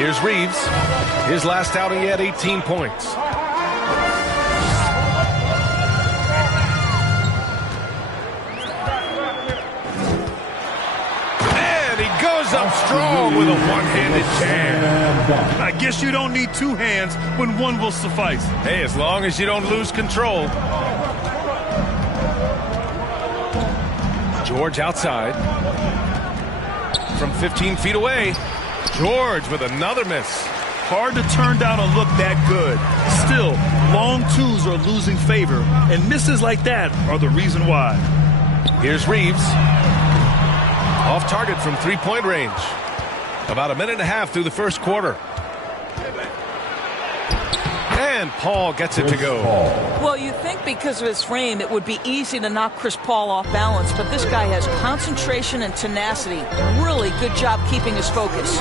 Here's Reeves. His last outing, he had 18 points. And he goes up strong with a one-handed jam. I guess you don't need two hands when one will suffice. Hey, as long as you don't lose control. George outside. From 15 feet away. George with another miss. Hard to turn down a look that good. Still, long twos are losing favor, and misses like that are the reason why. Here's Reeves. Off target from three-point range. About a minute and a half through the first quarter. And Paul gets it to go. Well, you think because of his frame it would be easy to knock Chris Paul off balance, but this guy has concentration and tenacity. Really good job keeping his focus.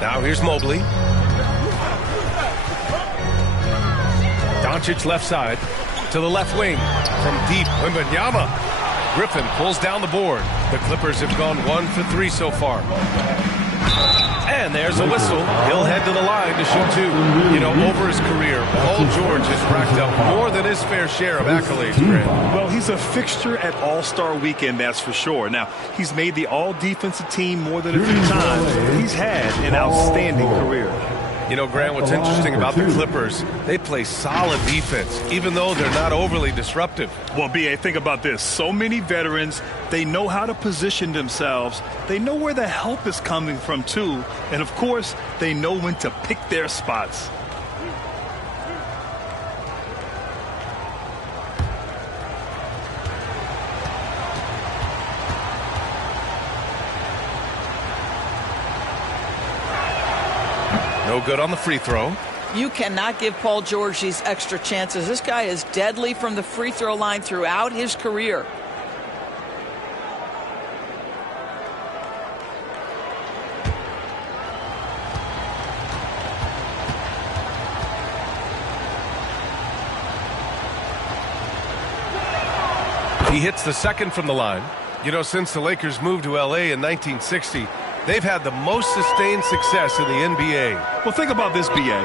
Now here's Mobley. Doncic left side to the left wing. From deep, Wembanyama. Griffin pulls down the board. The Clippers have gone 1 for 3 so far. And there's a whistle. He'll head to the line to shoot two. You know, over his career, Paul George has racked up more than his fair share of accolades, Grant. Well, he's a fixture at All-Star Weekend, that's for sure. Now, he's made the All-Defensive Team more than a few times. He's had an outstanding career. You know, Grant, what's interesting about the Clippers, they play solid defense, even though they're not overly disruptive. Well, B.A., think about this. So many veterans, they know how to position themselves. They know where the help is coming from, too. And, of course, they know when to pick their spots. No good on the free throw. You cannot give Paul George these extra chances. This guy is deadly from the free throw line throughout his career. He hits the second from the line. You know, since the Lakers moved to L.A. in 1960, they've had the most sustained success in the NBA. Well, think about this, B.A.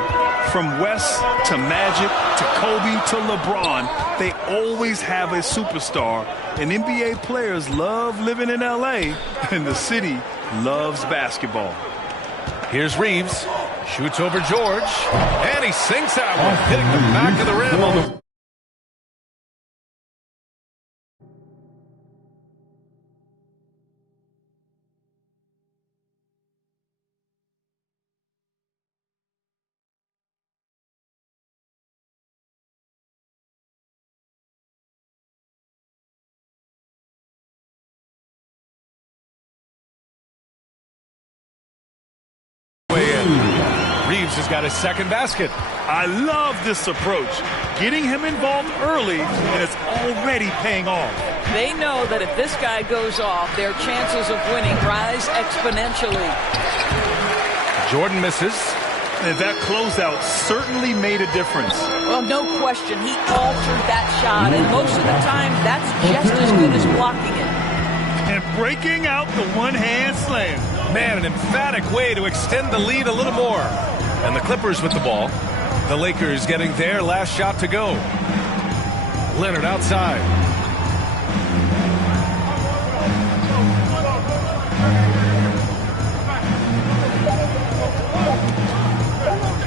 From West to Magic to Kobe to LeBron, they always have a superstar. And NBA players love living in L.A., and the city loves basketball. Here's Reeves. Shoots over George. And he sinks that one, hitting the back of the rim on the... Reeves has got his second basket. I love this approach. Getting him involved early, and it's already paying off. They know that if this guy goes off, their chances of winning rise exponentially. Jordan misses. And that closeout certainly made a difference. Well, no question. He altered that shot, and most of the time, that's just as good as blocking it. And breaking out the one-hand slam. Man, an emphatic way to extend the lead a little more. And the Clippers with the ball. The Lakers getting their last shot to go. Leonard outside.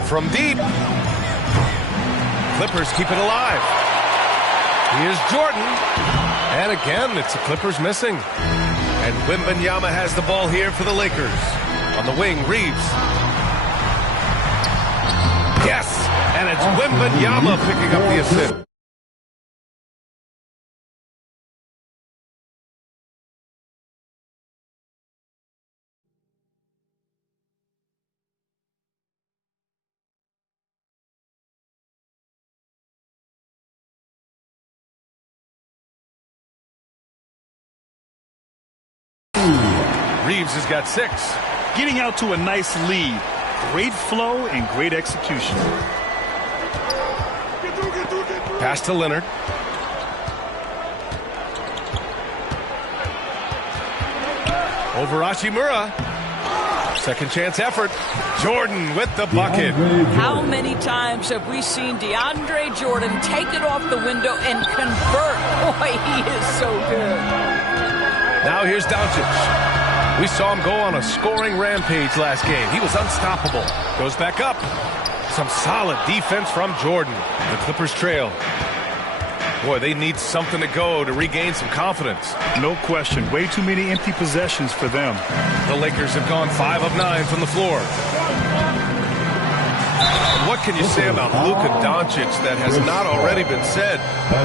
From deep. Clippers keep it alive. Here's Jordan. And again, it's the Clippers missing. And Wembanyama has the ball here for the Lakers. On the wing, Reeves. Yes! And it's Wembanyama picking up the assist. Reeves has got 6. Getting out to a nice lead. Great flow and great execution. Pass to Leonard. Over Hachimura. Second chance effort. Jordan with the bucket. How many times have we seen DeAndre Jordan take it off the window and convert? Boy, he is so good. Now here's Doncic. We saw him go on a scoring rampage last game. He was unstoppable. Goes back up. Some solid defense from Jordan. The Clippers trail. Boy, they need something to go to regain some confidence. No question. Way too many empty possessions for them. The Lakers have gone 5 of 9 from the floor. What can you say about Luka Doncic that has not already been said?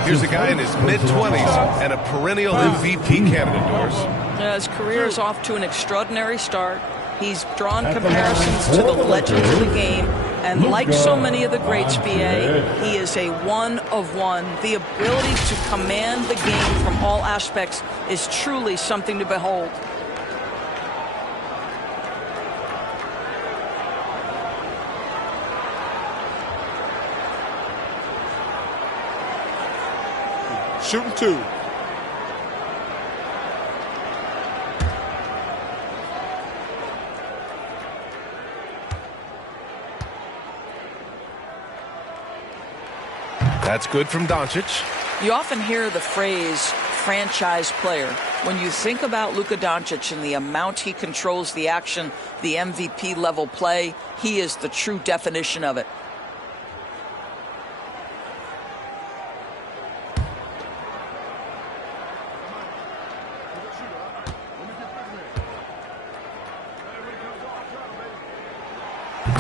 Here's a guy in his mid-20s and a perennial MVP candidate, Doris. His career is off to an extraordinary start. He's drawn comparisons to the legends of the game. And like so many of the greats, BA, he is a one of one. The ability to command the game from all aspects is truly something to behold. Shooting 2. That's good from Doncic. You often hear the phrase franchise player. When you think about Luka Doncic and the amount he controls the action, the MVP level play, he is the true definition of it.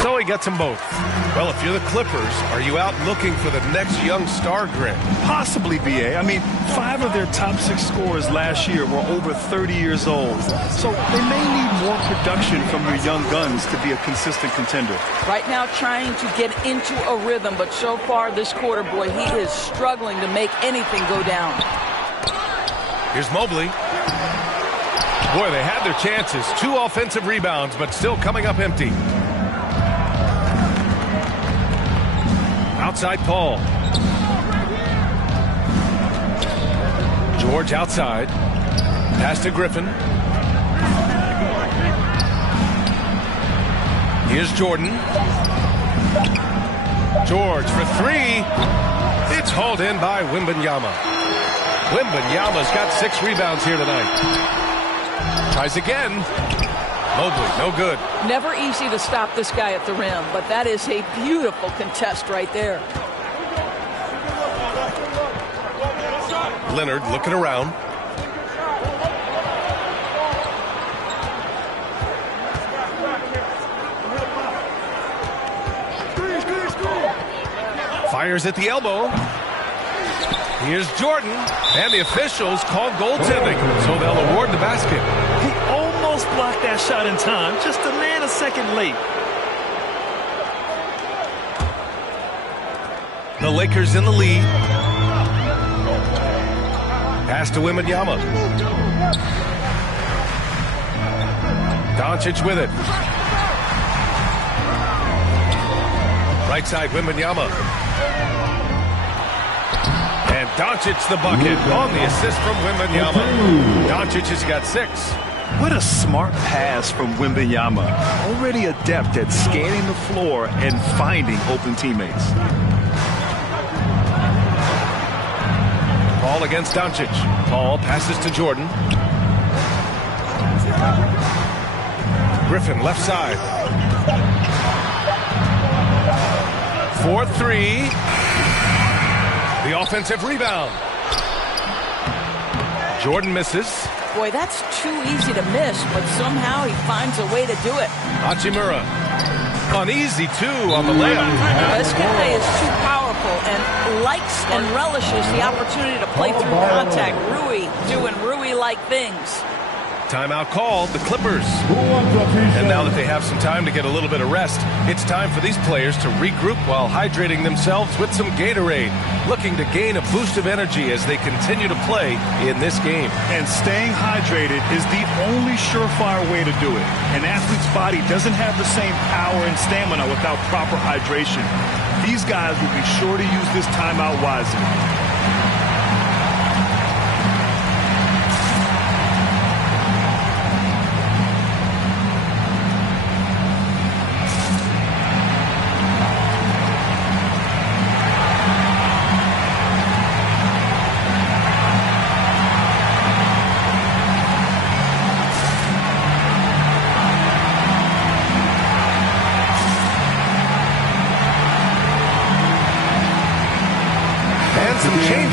So he gets them both. Well, if you're the Clippers, are you out looking for the next young star grid? Possibly, BA. I mean, 5 of their top 6 scorers last year were over 30 years old. So they may need more production from your young guns to be a consistent contender. Right now trying to get into a rhythm, but so far this quarter, boy, he is struggling to make anything go down. Here's Mobley. Boy, they had their chances. 2 offensive rebounds, but still coming up empty. Outside Paul. George outside. Pass to Griffin. Here's Jordan. George for 3. It's hauled in by Wembanyama. Wembanyama's got 6 rebounds here tonight. Tries again. Mobley, no good. Never easy to stop this guy at the rim, but that is a beautiful contest right there. Leonard looking around. Fires at the elbow. Here's Jordan, and the officials call goaltending, so they'll award the basket. He almost blocked that shot in time, just a nanosecond late. The Lakers in the lead. Pass to Wembanyama. Doncic with it. Right side, Wembanyama. And Doncic the bucket on the assist from Wembanyama. Doncic has got 6. What a smart pass from Wembanyama. Already adept at scanning the floor and finding open teammates. Paul against Doncic. Paul passes to Jordan. Griffin left side. 4-3. The offensive rebound. Jordan misses. Boy, that's too easy to miss, but somehow he finds a way to do it. Hachimura. An easy 2 on the layup. This guy is too powerful and likes and relishes the opportunity to play through contact. Rui doing Rui-like things. Timeout called, the Clippers. And now that they have some time to get a little bit of rest, it's time for these players to regroup while hydrating themselves with some Gatorade, looking to gain a boost of energy as they continue to play in this game. And staying hydrated is the only surefire way to do it. An athlete's body doesn't have the same power and stamina without proper hydration. These guys will be sure to use this timeout wisely.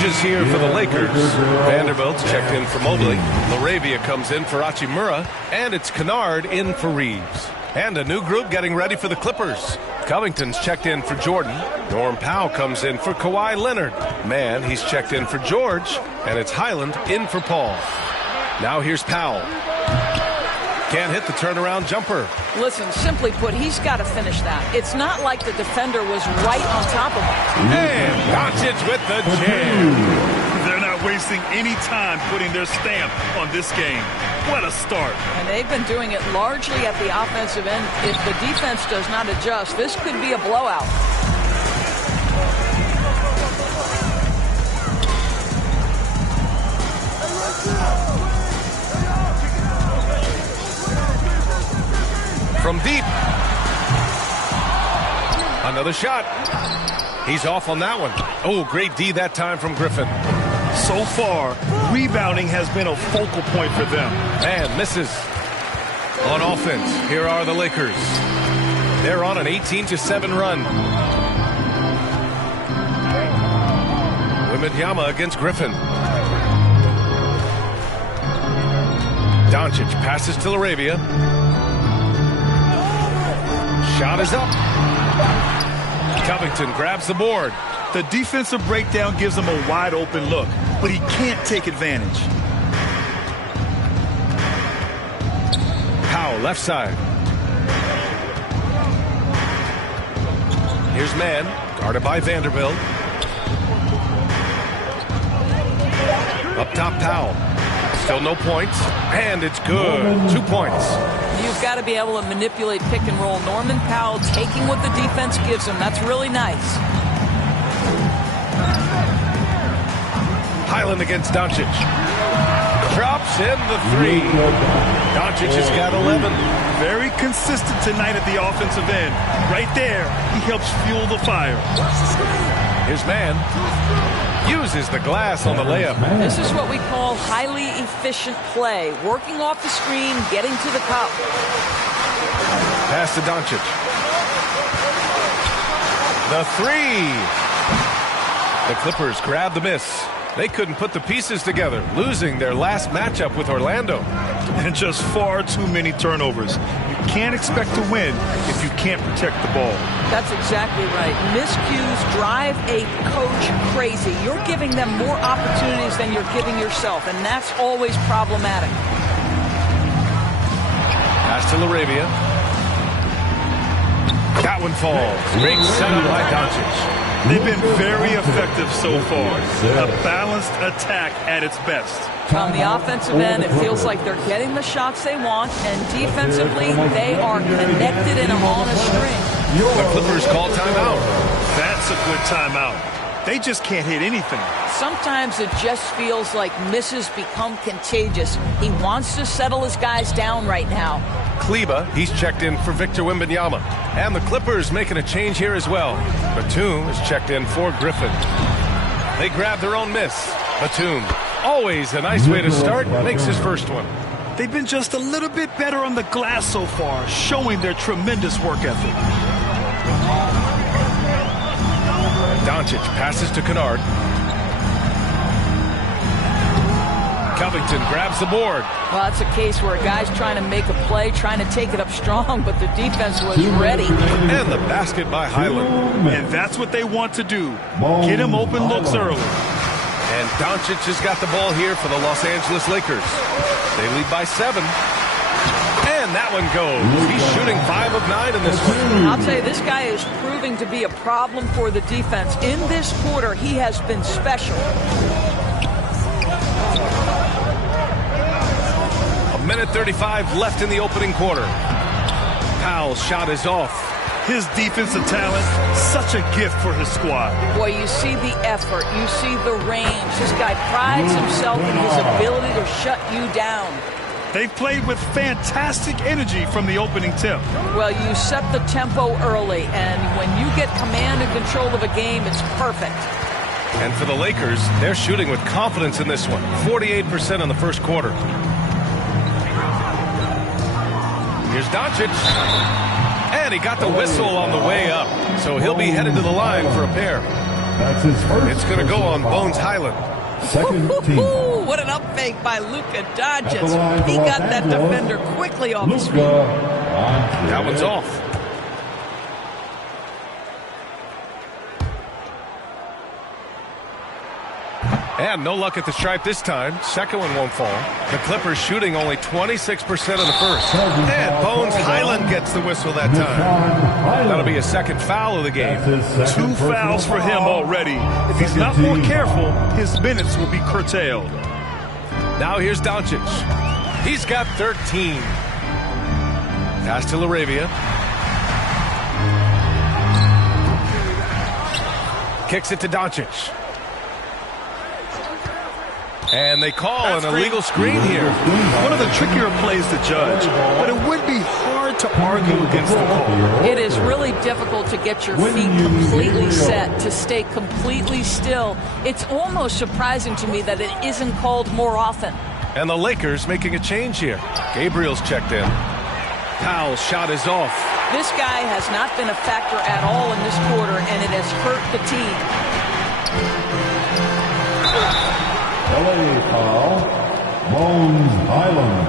Changes here for the Lakers. Vanderbilt's checked in for Mobley. LaRavia comes in for Hachimura. And it's Kennard in for Reeves. And a new group getting ready for the Clippers. Covington's checked in for Jordan. Norm Powell comes in for Kawhi Leonard. Man, he's checked in for George. And it's Highland in for Paul. Now here's Powell. Can't hit the turnaround jumper. Listen, simply put, he's got to finish that. It's not like the defender was right on top of him. And Doncic with the jam. They're not wasting any time putting their stamp on this game. What a start. And they've been doing it largely at the offensive end. If the defense does not adjust, this could be a blowout. From deep. Another shot. He's off on that one. Oh, great D that time from Griffin. So far, rebounding has been a focal point for them. And misses. On offense, here are the Lakers. They're on an 18-7 run. Wembanyama against Griffin. Doncic passes to LaRavia. Shot is up. Covington grabs the board. The defensive breakdown gives him a wide open look, but he can't take advantage. Powell left side. Here's Mann, guarded by Vanderbilt. Up top, Powell. Still no points, and it's good. 2 points. You've got to be able to manipulate pick and roll. Norman Powell taking what the defense gives him. That's really nice. Highland against Doncic. Drops in the three. Doncic has got 11. Very consistent tonight at the offensive end. Right there, he helps fuel the fire. Here's Mann. Uses the glass on the layup. This is what we call highly efficient play. Working off the screen, getting to the cup. Pass to Doncic. The three. The Clippers grab the miss. They couldn't put the pieces together, losing their last matchup with Orlando. And just far too many turnovers. You can't expect to win if you can't protect the ball. That's exactly right. Miscues drive a coach crazy. You're giving them more opportunities than you're giving yourself, and that's always problematic. Pass to LaRavia. That one falls. Great setup by Doncic. They've been very effective so far. A balanced attack at its best. On the offensive end, it feels like they're getting the shots they want, and defensively, they are connected and on a string. The Clippers call timeout. That's a good timeout. They just can't hit anything. Sometimes it just feels like misses become contagious. He wants to settle his guys down right now. Kleba, he's checked in for Victor Wembanyama. And the Clippers making a change here as well. Batum is checked in for Griffin. They grab their own miss. Batum, always a nice way to start, makes his first one. They've been just a little bit better on the glass so far, showing their tremendous work ethic. Doncic passes to Kennard. Covington grabs the board. Well, it's a case where a guy's trying to make a play, trying to take it up strong, but the defense was ready. And the basket by Highland. And that's what they want to do. Get him open looks early. And Doncic has got the ball here for the Los Angeles Lakers. They lead by 7. And that one goes. He's shooting 5 of 9 in this one. I'll tell you, this guy is proving to be a problem for the defense. In this quarter, he has been special. A minute 35 left in the opening quarter. Powell's shot is off. His defensive talent, such a gift for his squad. Boy, you see the effort. You see the range. This guy prides himself in his ability to shut you down. They've played with fantastic energy from the opening tip. Well, you set the tempo early, and when you get command and control of a game, it's perfect. And for the Lakers, they're shooting with confidence in this one. 48% in the first quarter. Here's Doncic. And he got the whistle on the way up. So he'll be headed to the line for a pair. That's his first. It's going to go on foul. Bones Highland. Second team. What an up fake by Luka Doncic. He got that defender quickly off his feet. That one's off. And no luck at the stripe this time. Second one won't fall. The Clippers shooting only 26% of the first. And Bones Highland gets the whistle that time. That'll be a second foul of the game. 2 fouls for him already. If he's not more careful, his minutes will be curtailed. Now here's Doncic. He's got 13. Pass to LaRavia. Kicks it to Doncic. And they call an illegal screen here. One of the trickier plays to judge, but it would be hard to argue against the call. It is really difficult to get your feet completely set, to stay completely still. It's almost surprising to me that it isn't called more often. And the Lakers making a change here. Gabriel's checked in. Powell's shot is off. This guy has not been a factor at all in this quarter, and it has hurt the team. LA foul. Bones Highland.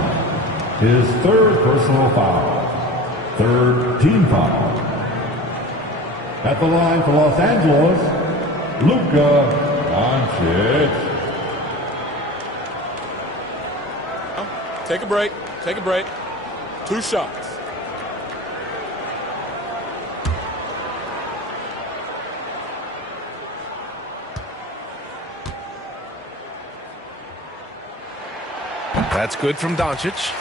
His third personal foul. Third team foul. At the line for Los Angeles, Luka Doncic. Take a break. Take a break. 2 shots. That's good from Doncic.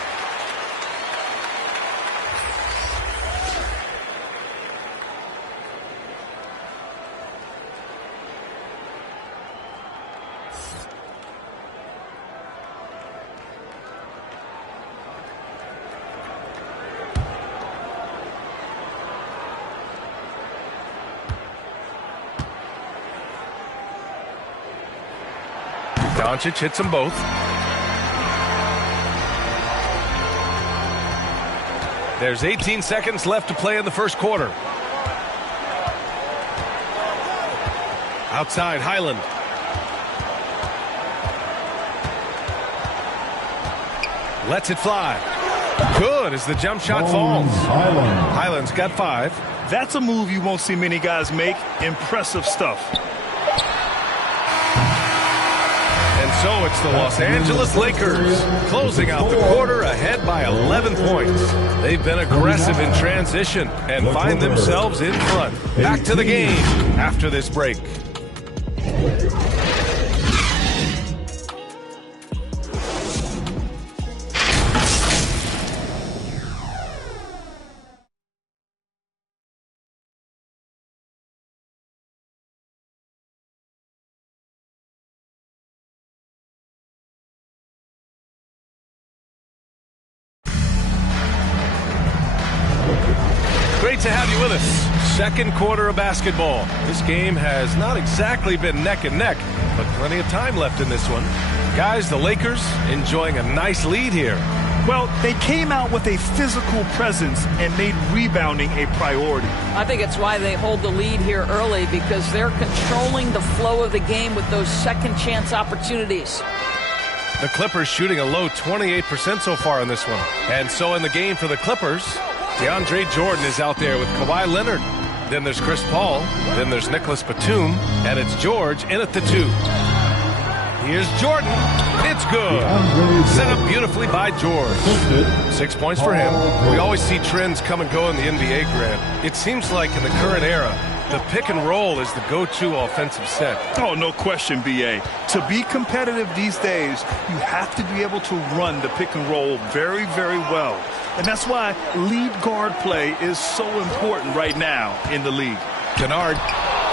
Doncic hits them both. There's 18 seconds left to play in the first quarter. Outside, Highland. Lets it fly. Good as the jump shot falls. Highland's got 5. That's a move you won't see many guys make. Impressive stuff. And so it's the Los Angeles Lakers closing out the quarter ahead by 11 points. They've been aggressive in transition and find themselves in front. Back to the game after this break. Great to have you with us. Second quarter of basketball. This game has not exactly been neck and neck, but plenty of time left in this one. Guys, the Lakers enjoying a nice lead here. Well, they came out with a physical presence and made rebounding a priority. I think it's why they hold the lead here early, because they're controlling the flow of the game with those second chance opportunities. The Clippers shooting a low 28% so far in this one. And so in the game for the Clippers, DeAndre Jordan is out there with Kawhi Leonard. Then there's Chris Paul. Then there's Nicholas Batum. And it's George in at the 2. Here's Jordan. It's good. Set up beautifully by George. 6 points for him. We always see trends come and go in the NBA, Grant. It seems like in the current era, the pick and roll is the go-to offensive set. Oh, no question, B.A. To be competitive these days, you have to be able to run the pick and roll very, very well. And that's why lead guard play is so important right now in the league. Kennard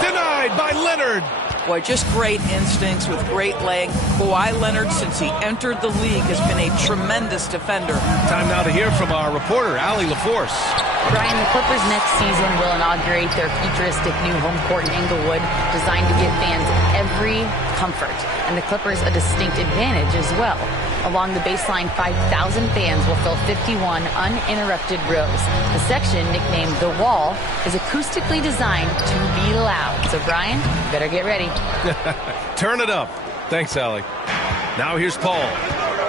denied by Leonard. Boy, just great instincts with great leg. Kawhi Leonard, since he entered the league, has been a tremendous defender. Time now to hear from our reporter, Allie LaForce. Brian, the Clippers next season will inaugurate their futuristic new home court in Inglewood, designed to give fans every comfort, and the Clippers a distinct advantage as well. Along the baseline, 5,000 fans will fill 51 uninterrupted rows. The section, nicknamed The Wall, is acoustically designed to be loud. So, Brian, you better get ready. Turn it up. Thanks, Allie. Now here's Paul,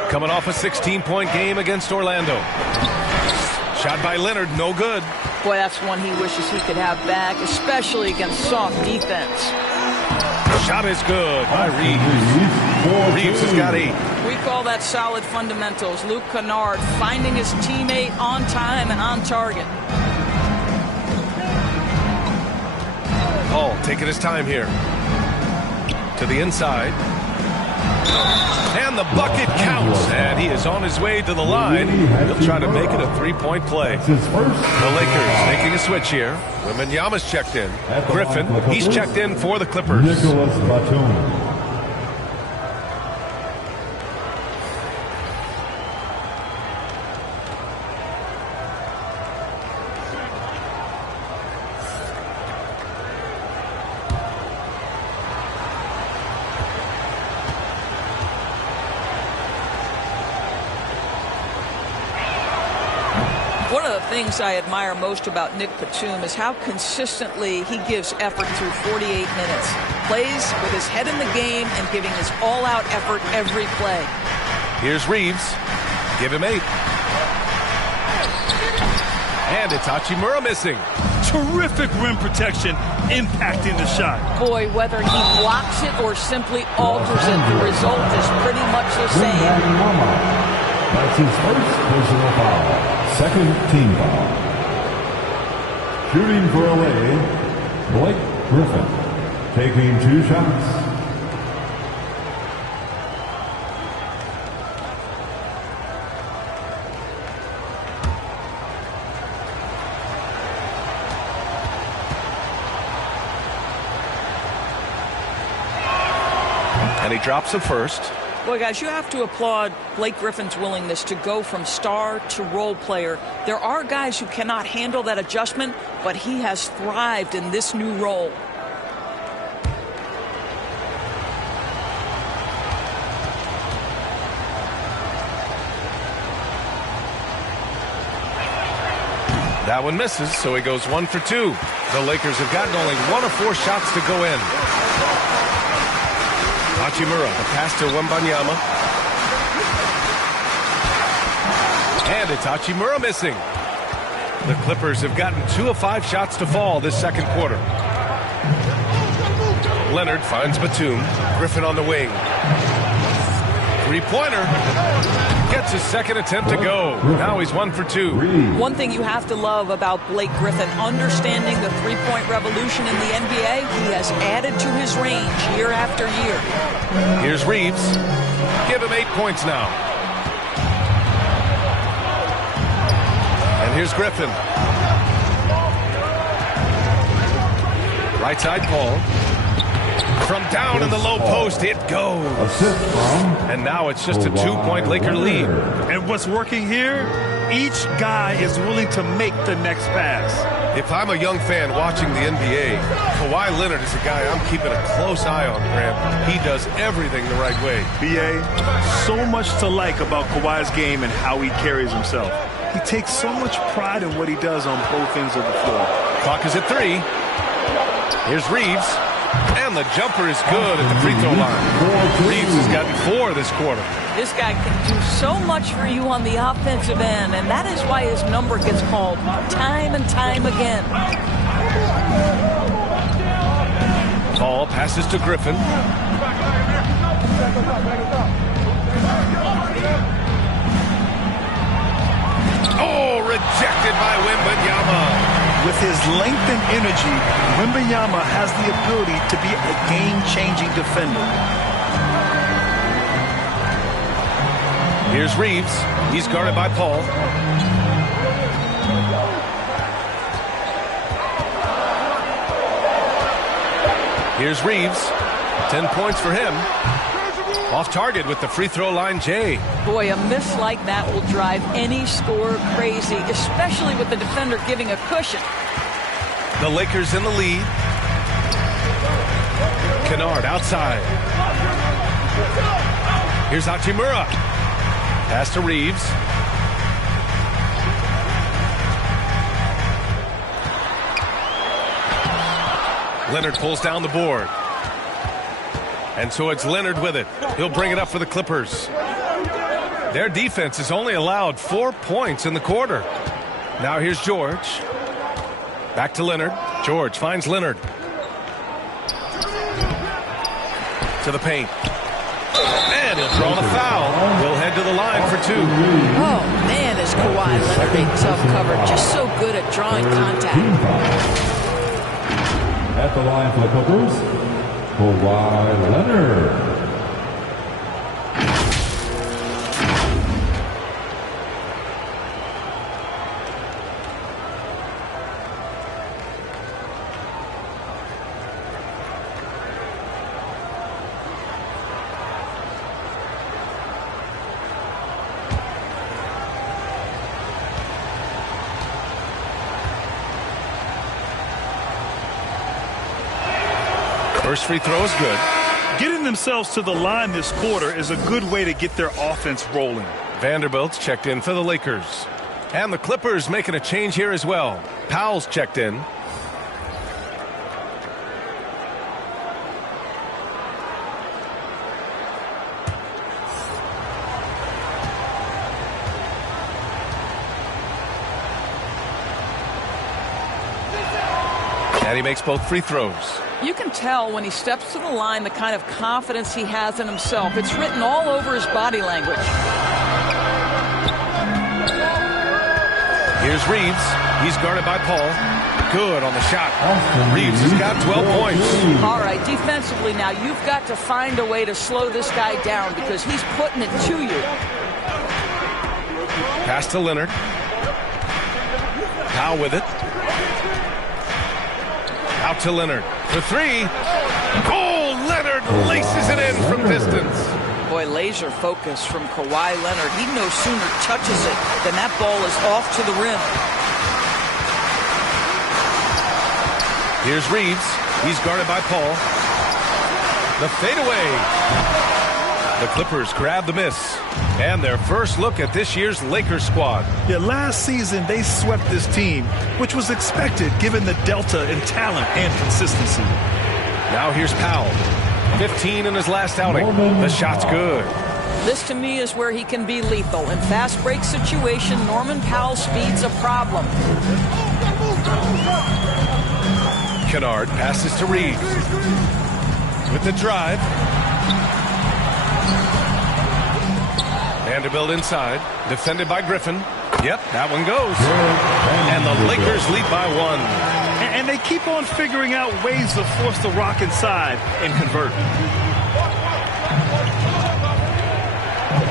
coming off a 16-point game against Orlando. Shot by Leonard, no good. Boy, that's one he wishes he could have back, especially against soft defense. Shot is good by Reeves. Reeves has got 8. We call that solid fundamentals. Luke Kennard finding his teammate on time and on target. Paul taking his time here. To the inside. And the bucket counts. And he is on his way to the line. He'll try to make it a 3-point play. The Lakers making a switch here. Wembanyama's checked in. Griffin, he's checked in for the Clippers. Nicholas Batum. One of the things I admire most about Nick Batum is how consistently he gives effort through 48 minutes. Plays with his head in the game and giving his all-out effort every play. Here's Reeves. Give him 8. And it's Hachimura missing. Terrific rim protection, impacting the shot. Boy, whether he blocks it or simply alters it, the result is pretty much the same. That's his first personal foul. Second team foul. Shooting for LA, Blake Griffin. Taking 2 shots. And he drops the first. Boy, guys, you have to applaud Blake Griffin's willingness to go from star to role player. There are guys who cannot handle that adjustment, but he has thrived in this new role. That one misses, so he goes 1 for 2. The Lakers have gotten only 1 of 4 shots to go in. Hachimura, the pass to Wembanyama. And it's Hachimura missing. The Clippers have gotten 2 of 5 shots to fall this second quarter. Leonard finds Batum. Griffin on the wing. 3-pointer. Gets his second attempt to go. Now he's 1 for 2. One thing you have to love about Blake Griffin, understanding the three-point revolution in the NBA, he has added to his range year after year. Here's Reeves. Give him 8 points now. And here's Griffin. Right side, Paul. From down in the low post, it goes. And now it's just a 2-point Laker lead. And what's working here? Each guy is willing to make the next pass. If I'm a young fan watching the NBA, Kawhi Leonard is a guy I'm keeping a close eye on, Grant. He does everything the right way. B.A., so much to like about Kawhi's game and how he carries himself. He takes so much pride in what he does on both ends of the floor. Clock is at 3. Here's Reeves. And the jumper is good at the free throw line. Reeves has gotten 4 this quarter. This guy can do so much for you on the offensive end, and that is why his number gets called time and time again. Ball passes to Griffin. Oh, rejected by Wembanyama. With his length and energy, Wembanyama has the ability to be a game-changing defender. Here's Reeves. He's guarded by Paul. Here's Reeves. 10 points for him. Off target with the free throw line, Jay. Boy, a miss like that will drive any scorer crazy, especially with the defender giving a cushion. The Lakers in the lead. Kennard outside. Here's Hachimura. Pass to Reeves. Leonard pulls down the board. And so it's Leonard with it. He'll bring it up for the Clippers. Their defense has only allowed 4 points in the quarter. Now here's George. Back to Leonard. George finds Leonard. To the paint. And he'll draw the foul. He'll head to the line for 2. Oh, man, is Kawhi Leonard a tough cover. Just so good at drawing contact. At the line for the Clippers, Kawhi Leonard. First free throw is good. Getting themselves to the line this quarter is a good way to get their offense rolling. Vanderbilt's checked in for the Lakers. And the Clippers making a change here as well. Powell's checked in. And he makes both free throws. You can tell when he steps to the line the kind of confidence he has in himself. It's written all over his body language. Here's Reeves. He's guarded by Paul. Good on the shot. Reeves has got 12 points. All right, defensively now, you've got to find a way to slow this guy down because he's putting it to you. Pass to Leonard. Powell with it. Out to Leonard for 3. Oh, Leonard laces it in from distance. Boy, laser focus from Kawhi Leonard. He no sooner touches it than that ball is off to the rim. Here's Reeves. He's guarded by Paul. The fadeaway. The Clippers grab the miss. And their first look at this year's Lakers squad. Yeah, last season they swept this team, which was expected given the delta in talent and consistency. Now here's Powell. 15 in his last outing. The shot's good. This to me is where he can be lethal. In fast break situation, Norman Powell's speed's a problem. Kennard passes to Reeves. With the drive. Vanderbilt inside. Defended by Griffin. Yep, that one goes. And the Lakers lead by 1. And they keep on figuring out ways to force the Rock inside and convert.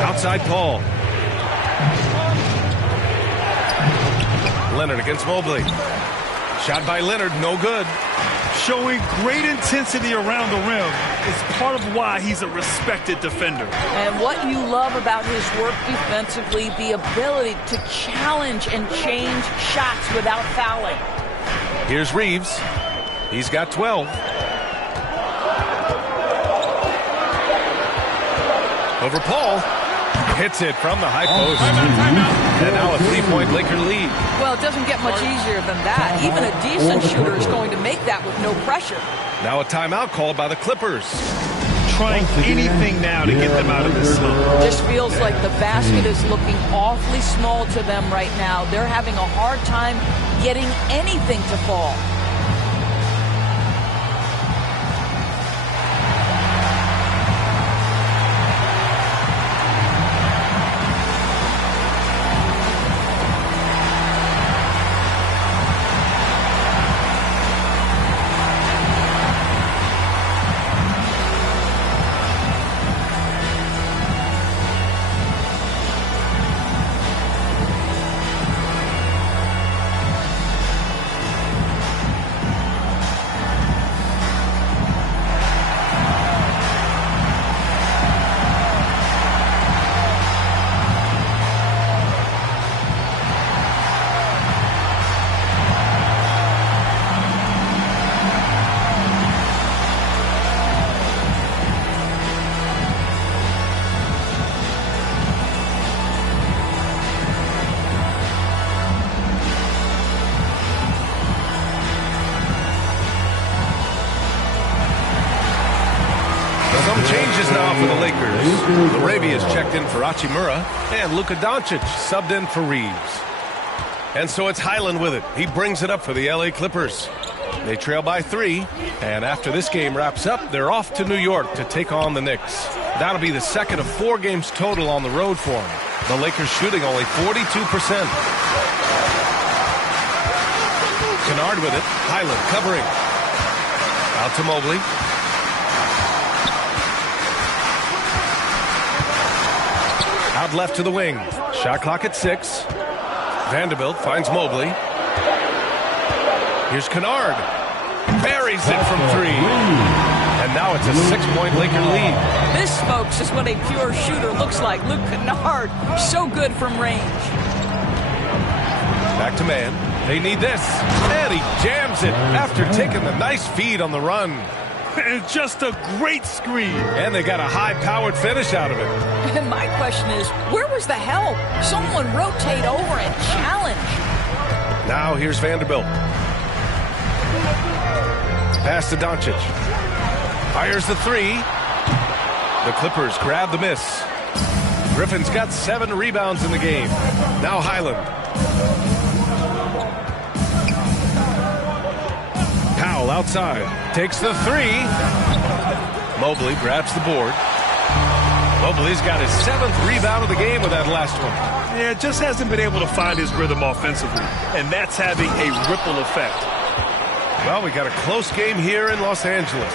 Outside Paul. Leonard against Mobley. Shot by Leonard, no good. Showing great intensity around the rim is part of why he's a respected defender. And what you love about his work defensively, the ability to challenge and change shots without fouling. Here's Reeves. He's got 12. Over Paul. Hits it from the high post. And now a 3-point Laker lead. Well, it doesn't get much easier than that. Even a decent shooter is going to make that with no pressure. Now a timeout called by the Clippers. Trying anything now to get them out of this slump. Just feels like the basket is looking awfully small to them right now. They're having a hard time getting anything to fall. Changes now for the Lakers. Laravia's checked in for Hachimura, and Luka Doncic subbed in for Reeves. And so it's Highland with it. He brings it up for the LA Clippers. They trail by 3, and after this game wraps up, they're off to New York to take on the Knicks. That'll be the second of 4 games total on the road for them. The Lakers shooting only 42%. Kennard with it. Highland covering. Out to Mobley. Out left to the wing. Shot clock at 6. Vanderbilt finds Mobley. Here's Kennard. Buries it from 3. And now it's a 6-point Laker lead. This, folks, is what a pure shooter looks like. Luke Kennard, so good from range. Back to man. They need this. And he jams it after taking the nice feed on the run. And just a great screen. And they got a high-powered finish out of it. And my question is, where was the help? Someone rotate over and challenge. Now here's Vanderbilt. Pass to Doncic. Fires the 3. The Clippers grab the miss. Griffin's got 7 rebounds in the game. Now Highland. Powell outside. Takes the 3. Mobley grabs the board. Mobley's got his 7th rebound of the game with that last one. Yeah, just hasn't been able to find his rhythm offensively, and that's having a ripple effect. Well, we got a close game here in Los Angeles.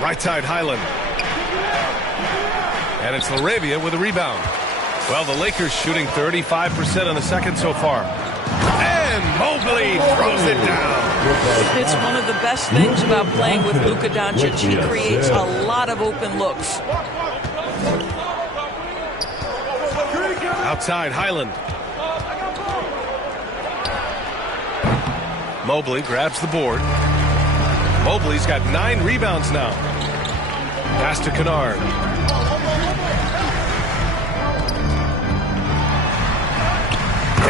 Right side Highland. And it's Laravia with a rebound. Well, the Lakers shooting 35% in the second so far. And Mobley throws it down. It's one of the best things about playing with Luka Doncic. He creates a lot of open looks. Outside Highland. Mobley grabs the board. Mobley's got 9 rebounds now. Pass to Kennard.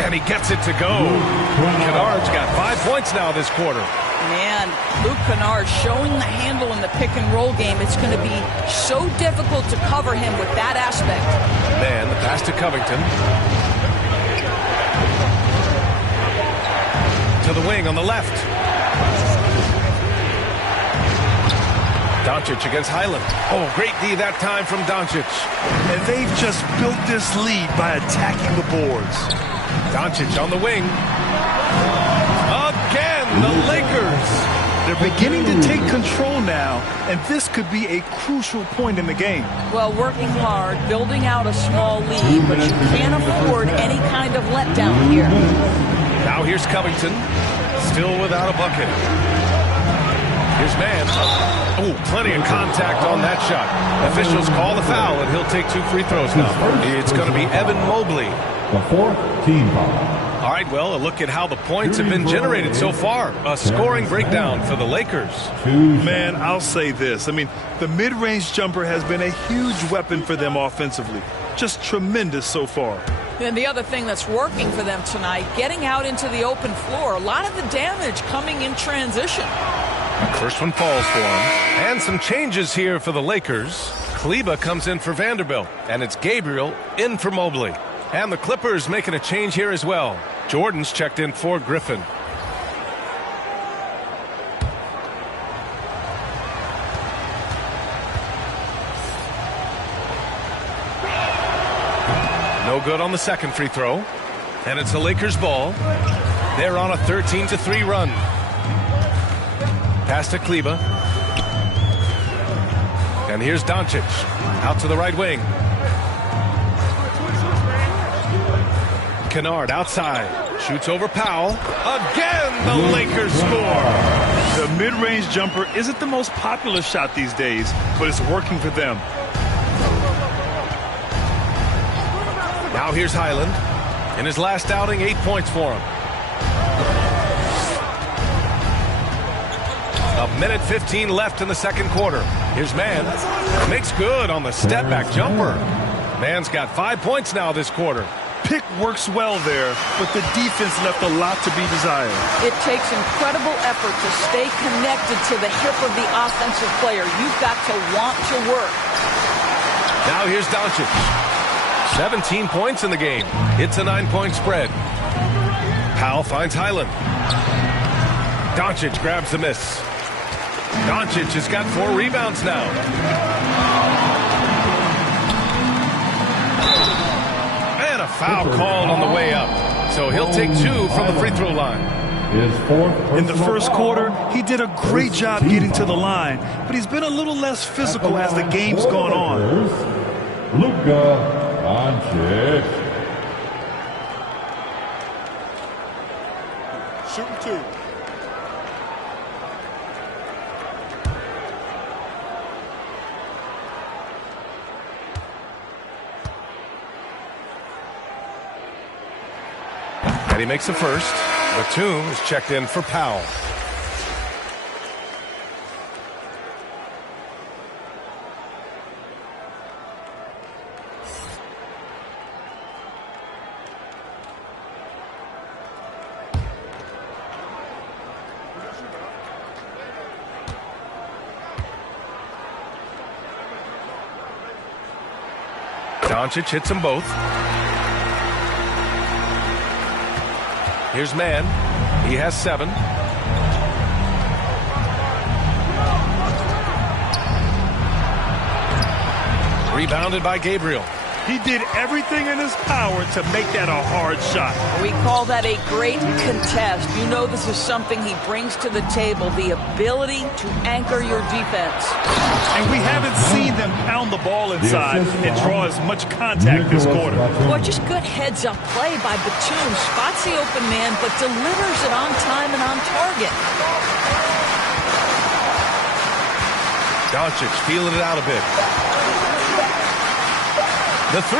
And he gets it to go. Kennard's got 5 points now this quarter. Man, Luke Kennard showing the handle in the pick-and-roll game. It's going to be so difficult to cover him with that aspect. Man, the pass to Covington. To the wing on the left. Doncic against Highland. Oh, great D that time from Doncic. And they've just built this lead by attacking the boards. Doncic on the wing. Again, the Lakers. They're beginning to take control now, and this could be a crucial point in the game. Well, working hard, building out a small lead, but you can't afford any kind of letdown here. Now here's Covington, still without a bucket. Here's man. Oh, plenty of contact on that shot. Officials call the foul, and he'll take 2 free throws now. It's going to be Evan Mobley. The 4th team foul. All right, well, a look at how the points have been generated so far. A scoring breakdown for the Lakers. Man, I'll say this. I mean, the mid-range jumper has been a huge weapon for them offensively. Just tremendous so far. And the other thing that's working for them tonight, getting out into the open floor. A lot of the damage coming in transition. First one falls for him. And some changes here for the Lakers. Kleber comes in for Vanderbilt, and it's Gabriel in for Mobley. And the Clippers making a change here as well. Jordan's checked in for Griffin. No good on the second free throw. And it's the Lakers' ball. They're on a 13-3 run. Pass to Kleber. And here's Doncic. Out to the right wing. Kennard outside. Shoots over Powell. Again, the Lakers score. The mid-range jumper isn't the most popular shot these days, but it's working for them. Now here's Highland. In his last outing, 8 points for him. A minute 15 left in the second quarter. Here's Mann. Makes good on the step-back jumper. Mann's got 5 points now this quarter. pick works well there, but the defense left a lot to be desired. It takes incredible effort to stay connected to the hip of the offensive player. You've got to want to work. Now here's Doncic. 17 points in the game. It's a 9-point spread. Powell finds Highland. Doncic grabs the miss. Doncic has got 4 rebounds now. And a foul called on the way up. So he'll take 2 from the free throw line. In the first quarter, he did a great job getting to the line, but he's been a little less physical as the game's gone on. Luka Doncic. Shooting 2. And he makes the first. Batum is checked in for Powell. Doncic hits them both. Here's Mann. He has 7. Rebounded by Gabriel. He did everything in his power to make that a hard shot. We call that a great contest. You know this is something he brings to the table, the ability to anchor your defense. And we haven't seen them pound the ball inside and draw as much contact this quarter. Boy, just good heads-up play by Batum. Spots the open man, but delivers it on time and on target. Doncic feeling it out a bit. The 3.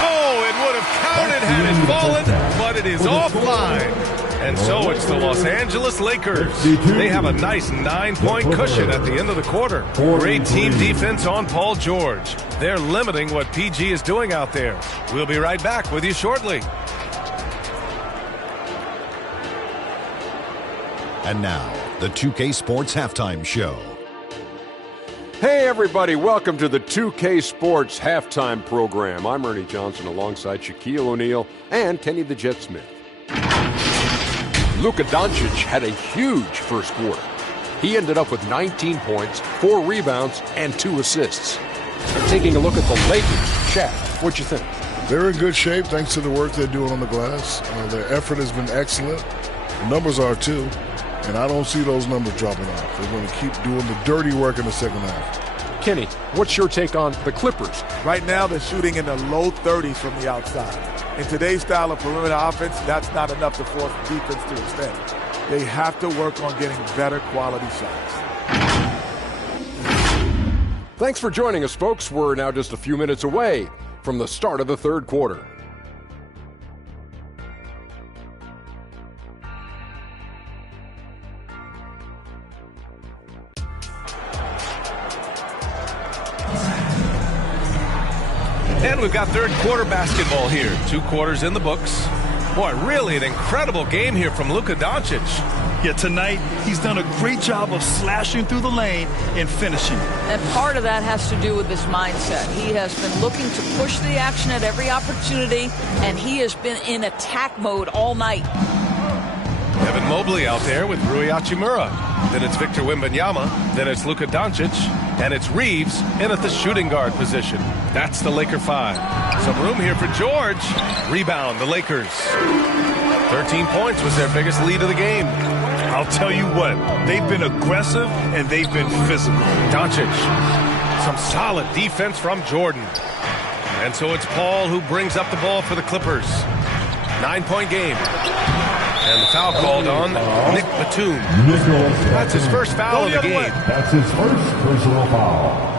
Oh, it would have counted had it fallen, but it is offline. And so it's the Los Angeles Lakers. They have a nice 9-point cushion at the end of the quarter. Great team defense on Paul George. They're limiting what PG is doing out there. We'll be right back with you shortly. And now, the 2K Sports Halftime Show. Hey everybody, welcome to the 2K Sports Halftime Program. I'm Ernie Johnson alongside Shaquille O'Neal and Kenny the Jet Smith. Luka Doncic had a huge first quarter. He ended up with 19 points, 4 rebounds, and 2 assists. Taking a look at the Lakers, Shaq, what you think? They're in good shape thanks to the work they're doing on the glass. Their effort has been excellent. The numbers are too. And I don't see those numbers dropping off. They're going to keep doing the dirty work in the second half. Kenny, what's your take on the Clippers? Right now, they're shooting in the low 30s from the outside. In today's style of perimeter offense, that's not enough to force the defense to extend. They have to work on getting better quality shots. Thanks for joining us, folks. We're now just a few minutes away from the start of the third quarter. And we've got third quarter basketball here. 2 quarters in the books. Boy, really an incredible game here from Luka Doncic. Yeah, tonight he's done a great job of slashing through the lane and finishing. And part of that has to do with his mindset. He has been looking to push the action at every opportunity, and he has been in attack mode all night. Evan Mobley out there with Rui Hachimura. Then it's Victor Wembanyama. Then it's Luka Doncic. And it's Reeves in at the shooting guard position. That's the Laker 5. Some room here for George. Rebound, the Lakers. 13 points was their biggest lead of the game. I'll tell you what, they've been aggressive and they've been physical. Doncic. Some solid defense from Jordan. And so it's Paul who brings up the ball for the Clippers. 9-point game. And the foul called on Nick Batum. That's his first foul of the game. That's his first personal foul.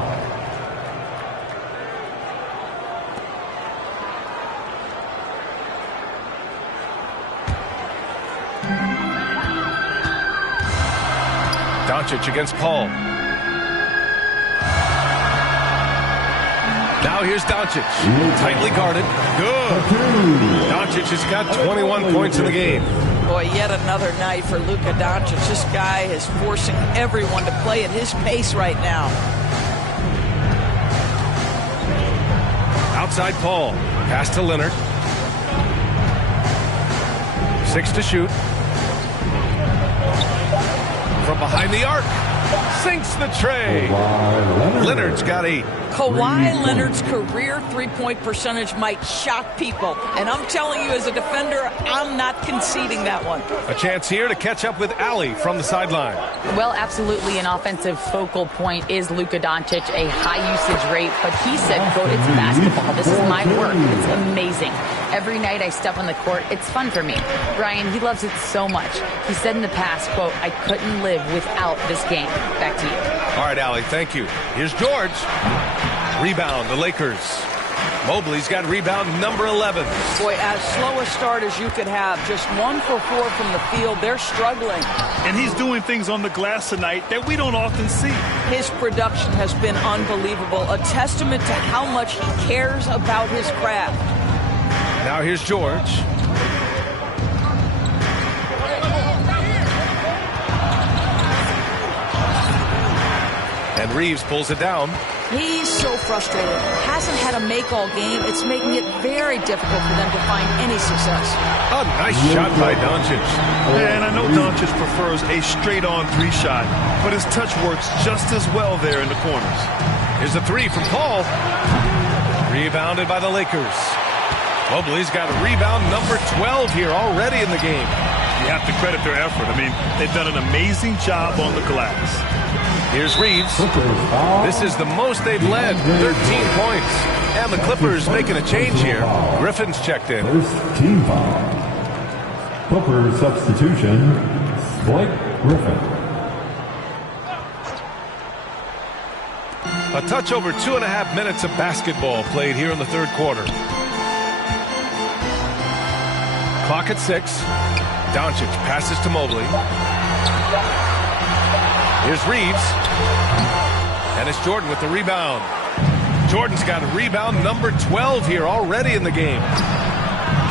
Doncic against Paul. Now here's Doncic. Tightly guarded. Good. Doncic has got 21 points in the game. Boy, yet another night for Luka Doncic. This guy is forcing everyone to play at his pace right now. Outside Paul. Pass to Leonard. 6 to shoot. From behind the arc. Sinks the tray. Leonard's got 8. Kawhi Leonard's career three-point percentage might shock people. And I'm telling you, as a defender, I'm not conceding that one. A chance here to catch up with Allie from the sideline. Well, absolutely an offensive focal point is Luka Doncic, a high usage rate. But he said, quote, it's basketball. This is my work. It's amazing. Every night I step on the court, it's fun for me. Brian, he loves it so much. He said in the past, quote, I couldn't live without this game. Back to you. All right, Allie, thank you. Here's George. Rebound, the Lakers. Mobley's got rebound number 11. Boy, as slow a start as you could have. Just 1 for 4 from the field. They're struggling. And he's doing things on the glass tonight that we don't often see. His production has been unbelievable. A testament to how much he cares about his craft. Now here's George. And Reeves pulls it down. He's so frustrated. Hasn't had a make all game. It's making it very difficult for them to find any success. A nice shot by Doncic. And I know Doncic prefers a straight-on 3 shot, but his touch works just as well there in the corners. Here's a 3 from Paul. Rebounded by the Lakers. Mobley's got a rebound number 12 here already in the game. You have to credit their effort. I mean, they've done an amazing job on the glass. Here's Reeves. This is the most they've led, 13 points. And the Clippers making a change here. Griffin's checked in. First team foul. Clippers substitution, Blake Griffin. A touch over 2.5 minutes of basketball played here in the third quarter. Clock at 6. Doncic passes to Mobley. Here's Reeves. And it's Jordan with the rebound. Jordan's got a rebound number 12 here already in the game.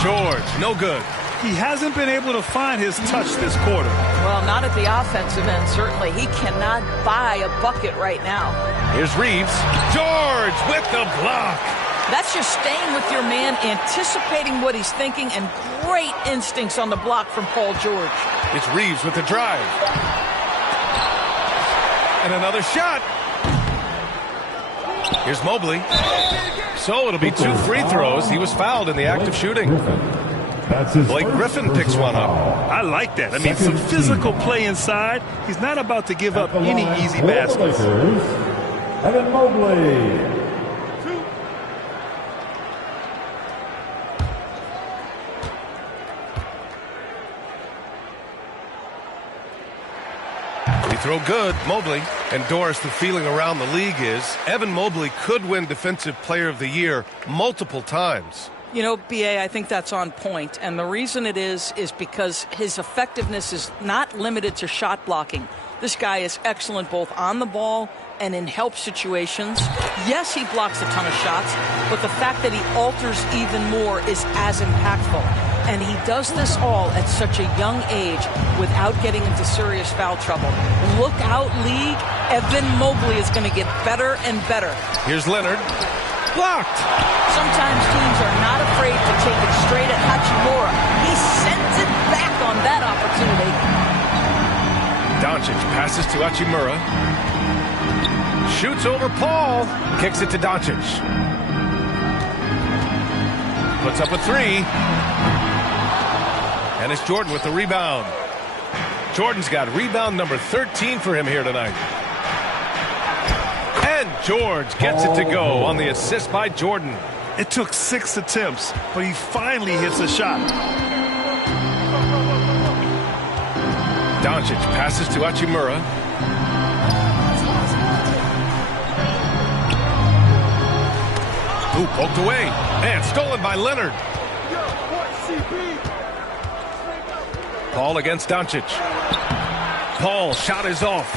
George, no good. He hasn't been able to find his touch this quarter. Well, not at the offensive end, certainly. He cannot buy a bucket right now. Here's Reeves. George with the block. That's just staying with your man, anticipating what he's thinking, and great instincts on the block from Paul George. It's Reeves with the drive. And another shot. Here's Mobley. So it'll be 2 free throws. He was fouled in the act of shooting. Blake Griffin picks one up. I like that. I mean, some physical play inside. He's not about to give up any easy baskets. Evan Mobley. Throw good, Mobley. And Doris, the feeling around the league is Evan Mobley could win Defensive Player of the Year multiple times. You know, B.A., I think that's on point. And the reason it is because his effectiveness is not limited to shot blocking. This guy is excellent both on the ball and in help situations. Yes, he blocks a ton of shots, but the fact that he alters even more is as impactful. And he does this all at such a young age without getting into serious foul trouble. Look out, league. Evan Mobley is going to get better and better. Here's Leonard. Blocked. Sometimes teams are not afraid to take it straight at Hachimura. He sends it back on that opportunity. Doncic passes to Hachimura. Shoots over Paul. Kicks it to Doncic. Puts up a 3. And it's Jordan with the rebound. Jordan's got rebound number 13 for him here tonight. And George gets it to go on the assist by Jordan. It took 6 attempts, but he finally hits a shot. Doncic passes to Hachimura. Ooh, poked away. And stolen by Leonard. Paul against Doncic. Paul shot is off.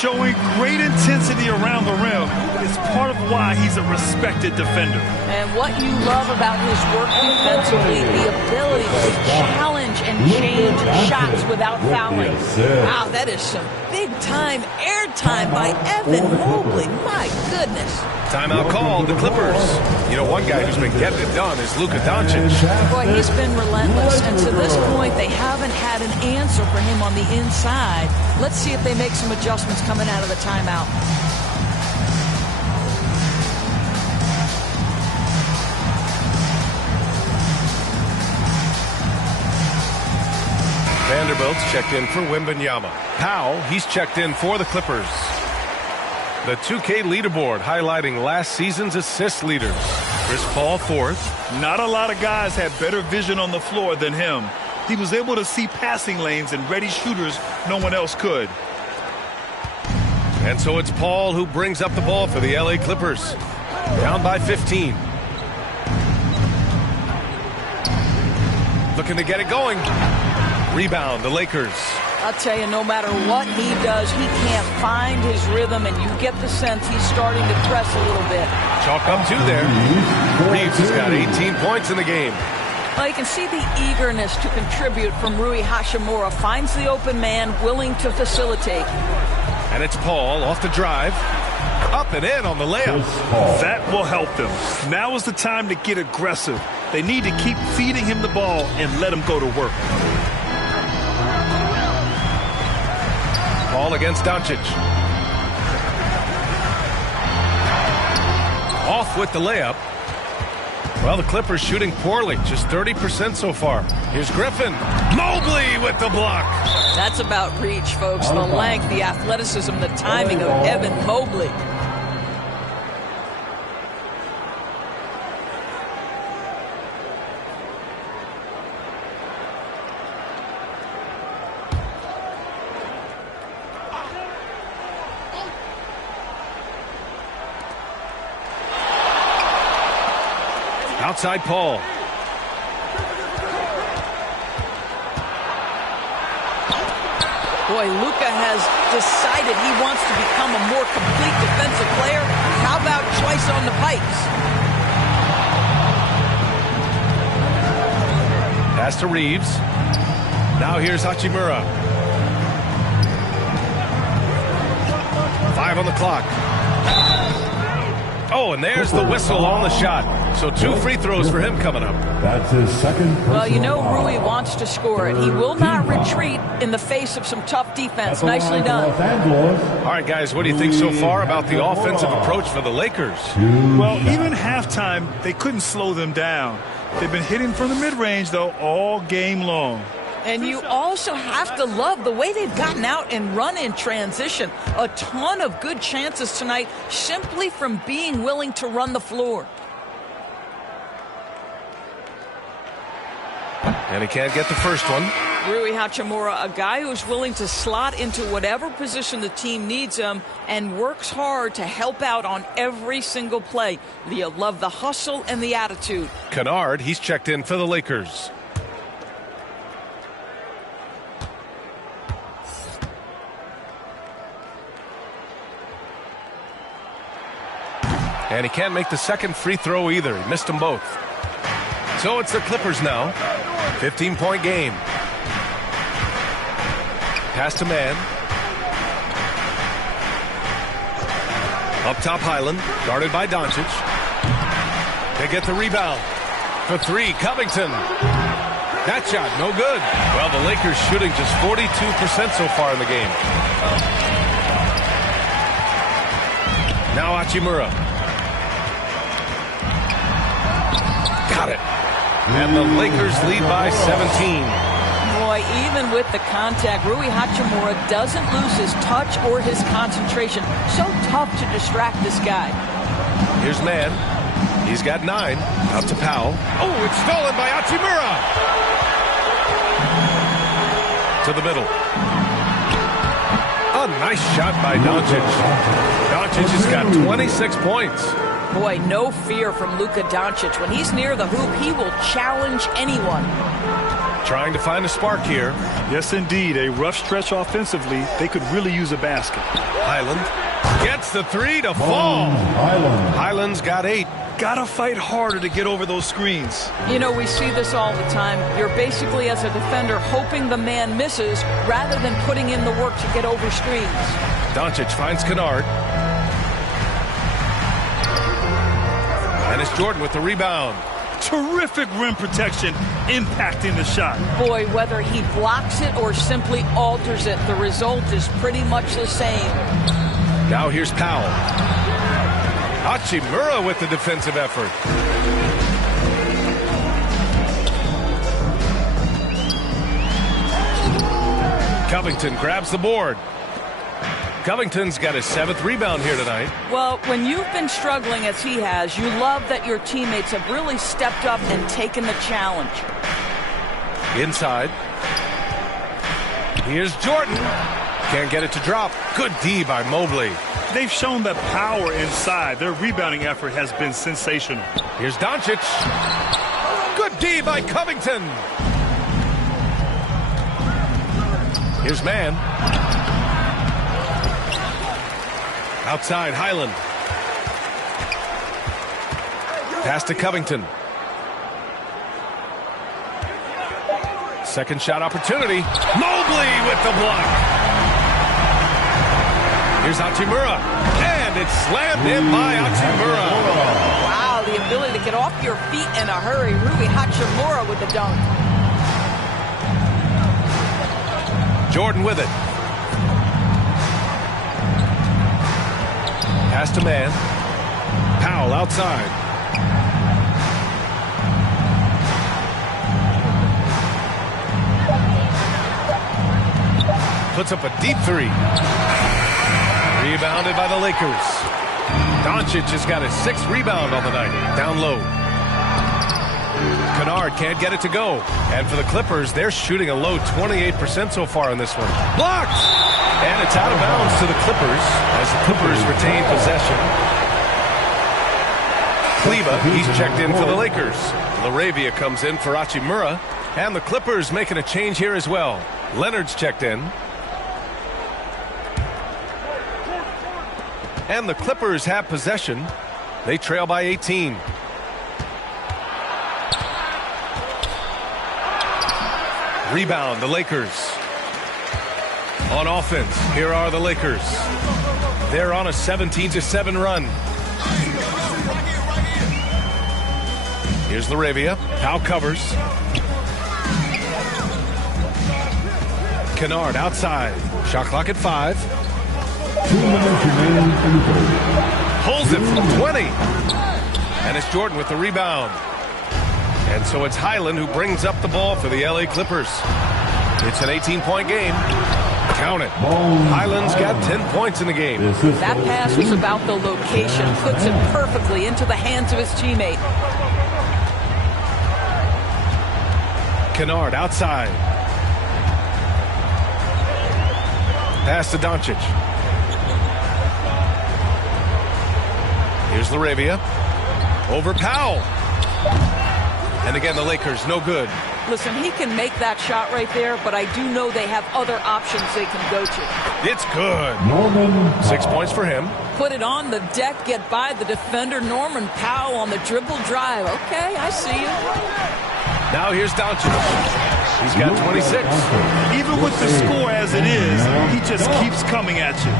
Showing great intensity around the rim is part of why he's a respected defender. And what you love about his work defensively, the ability to challenge and change shots without fouling. Wow, that is some big-time airtime by Evan Mobley. My goodness. Timeout called, the Clippers. You know, one guy who's been getting it done is Luka Doncic. Boy, he's been relentless, and to this point, they haven't had an answer for him on the inside. Let's see if they make some adjustments coming out of the timeout. Vanderbilt's checked in for Wembanyama. Powell, he's checked in for the Clippers. The 2K leaderboard highlighting last season's assist leaders. Chris Paul fourth. Not a lot of guys had better vision on the floor than him. He was able to see passing lanes and ready shooters no one else could. And so it's Paul who brings up the ball for the LA Clippers. Down by 15. Looking to get it going. Rebound, the Lakers. I'll tell you, no matter what he does, he can't find his rhythm, and you get the sense he's starting to press a little bit. Chalk up two there. Reeves has got 18 points in the game. Well, you can see the eagerness to contribute from Rui Hachimura. Finds the open man, willing to facilitate. And it's Paul off the drive. Up and in on the layup. That will help them. Now is the time to get aggressive. They need to keep feeding him the ball and let him go to work. Paul against Doncic. Off with the layup. Well, the Clippers shooting poorly, just 30% so far. Here's Griffin. Mobley with the block. That's about reach, folks. The length, the athleticism, the timing of Evan Mobley. Outside Paul. Boy, Luka has decided he wants to become a more complete defensive player. How about twice on the pipes? Pass to Reeves. Now here's Hachimura. 5 on the clock. Oh, and there's the whistle on the shot. So 2 free throws for him coming up. That's his second. Well, you know Rui wants to score it. He will not retreat in the face of some tough defense. Nicely done. All right, guys, what do you think so far about the offensive approach for the Lakers? Well, even halftime, they couldn't slow them down. They've been hitting from the mid-range, though, all game long. And you also have to love the way they've gotten out and run in transition. A ton of good chances tonight simply from being willing to run the floor. And he can't get the first one. Rui Hachimura, a guy who's willing to slot into whatever position the team needs him and works hard to help out on every single play. You love the hustle and the attitude. Kennard, he's checked in for the Lakers. And he can't make the second free throw either. He missed them both. So it's the Clippers now. 15-point game. Pass to man. Up top Highland. Guarded by Doncic. They get the rebound. For 3, Covington. That shot, no good. Well, the Lakers shooting just 42% so far in the game. Now Hachimura. Got it. And the Lakers lead by 17. Boy, even with the contact, Rui Hachimura doesn't lose his touch or his concentration. So tough to distract this guy. Here's man. He's got 9. Out to Powell. Oh, it's stolen by Hachimura. To the middle. A nice shot by Doncic. Doncic has got 26 points. Boy, no fear from Luka Doncic. When he's near the hoop, he will challenge anyone. trying to find a spark here. Yes, indeed. A rough stretch offensively. They could really use a basket. Highland gets the three to fall. Highland's got 8. Gotta fight harder to get over those screens. You know, we see this all the time. You're basically, as a defender, hoping the man misses rather than putting in the work to get over screens. Doncic finds Kennard. And it's Jordan with the rebound. Terrific rim protection, impacting the shot. Boy, whether he blocks it or simply alters it, the result is pretty much the same. Now here's Powell. Hachimura with the defensive effort. Covington grabs the board. Covington's got his 7th rebound here tonight. Well, when you've been struggling as he has, you love that your teammates have really stepped up and taken the challenge. Inside. Here's Jordan. Can't get it to drop. Good D by Mobley. They've shown that power inside. Their rebounding effort has been sensational. Here's Doncic. Good D by Covington. Here's Mann. Outside, Highland. Pass to Covington. Second shot opportunity. Mobley with the block. Here's Hachimura. And it's slammed in by Hachimura. Wow, the ability to get off your feet in a hurry. Rui Hachimura with the dunk. Jordan with it. Pass to Mann. Powell outside. Puts up a deep 3. Rebounded by the Lakers. Doncic has got his 6th rebound on the night. Down low. Kennard can't get it to go. And for the Clippers, they're shooting a low 28% so far in this one. Blocked! And it's out of bounds to the Clippers as the Clippers retain possession. Kleba, he's checked in for the Lakers. LaRavia comes in for Hachimura. And the Clippers making a change here as well. Leonard's checked in. And the Clippers have possession. They trail by 18. Rebound, the Lakers. On offense, here are the Lakers. They're on a 17-7 run. Here's LaRavia. Powell covers. Kennard outside. Shot clock at 5. 2 minutes remaining in the third. Pulls it from 20. And it's Jordan with the rebound. And so it's Highland who brings up the ball for the LA Clippers. It's an 18-point game. Count it. Highland's got 10 points in the game. That pass was about the location. Puts it perfectly into the hands of his teammate. Kennard outside. Pass to Doncic. Here's LaRavia. Over Powell. And again, the Lakers, no good. Listen, he can make that shot right there, but I do know they have other options they can go to. It's good. 6 points for him. Put it on the deck, get by the defender. Norman Powell on the dribble drive. Okay, I see you. Now here's Doncic. He's got 26. Even with the score as it is, he just keeps coming at you.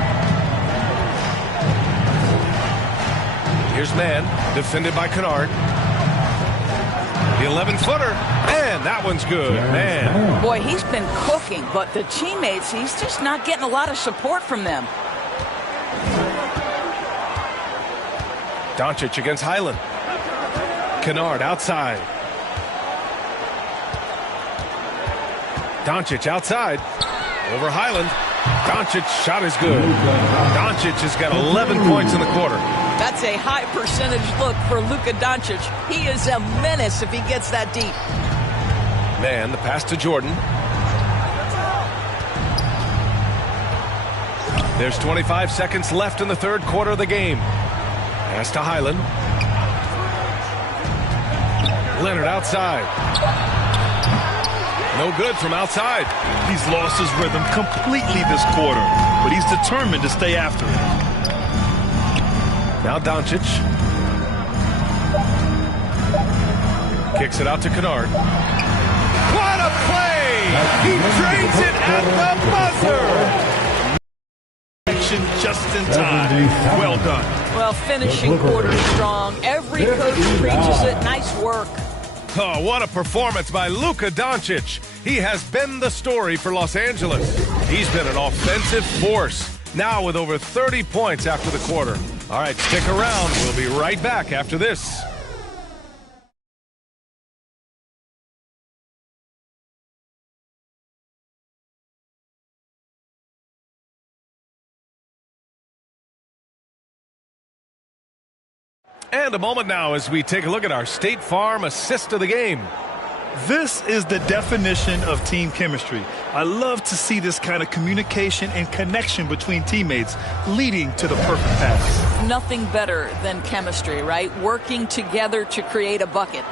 Here's Mann, defended by Kennard. The 11-footer, and that one's good. Man. Boy, he's been cooking, but the teammates, he's just not getting a lot of support from them. Doncic against Highland. Kennard outside. Doncic outside. Over Highland. Doncic shot is good. Doncic has got 11 points in the quarter. That's a high percentage look for Luka Doncic. He is a menace if he gets that deep. Man, the pass to Jordan. There's 25 seconds left in the third quarter of the game. Pass to Highland. Leonard outside. No good from outside. He's lost his rhythm completely this quarter, but he's determined to stay after it. Now Doncic. Kicks it out to Kennard. What a play! He drains it at the buzzer! Just in time. Well done. Well, finishing quarter strong. Every coach preaches it. Nice work. Oh, what a performance by Luka Doncic. He has been the story for Los Angeles. He's been an offensive force, now with over 30 points after the quarter. All right, stick around. We'll be right back after this. And a moment now as we take a look at our State Farm assist of the game. This is the definition of team chemistry. I love to see this kind of communication and connection between teammates leading to the perfect pass. Nothing better than chemistry, right? Working together to create a bucket.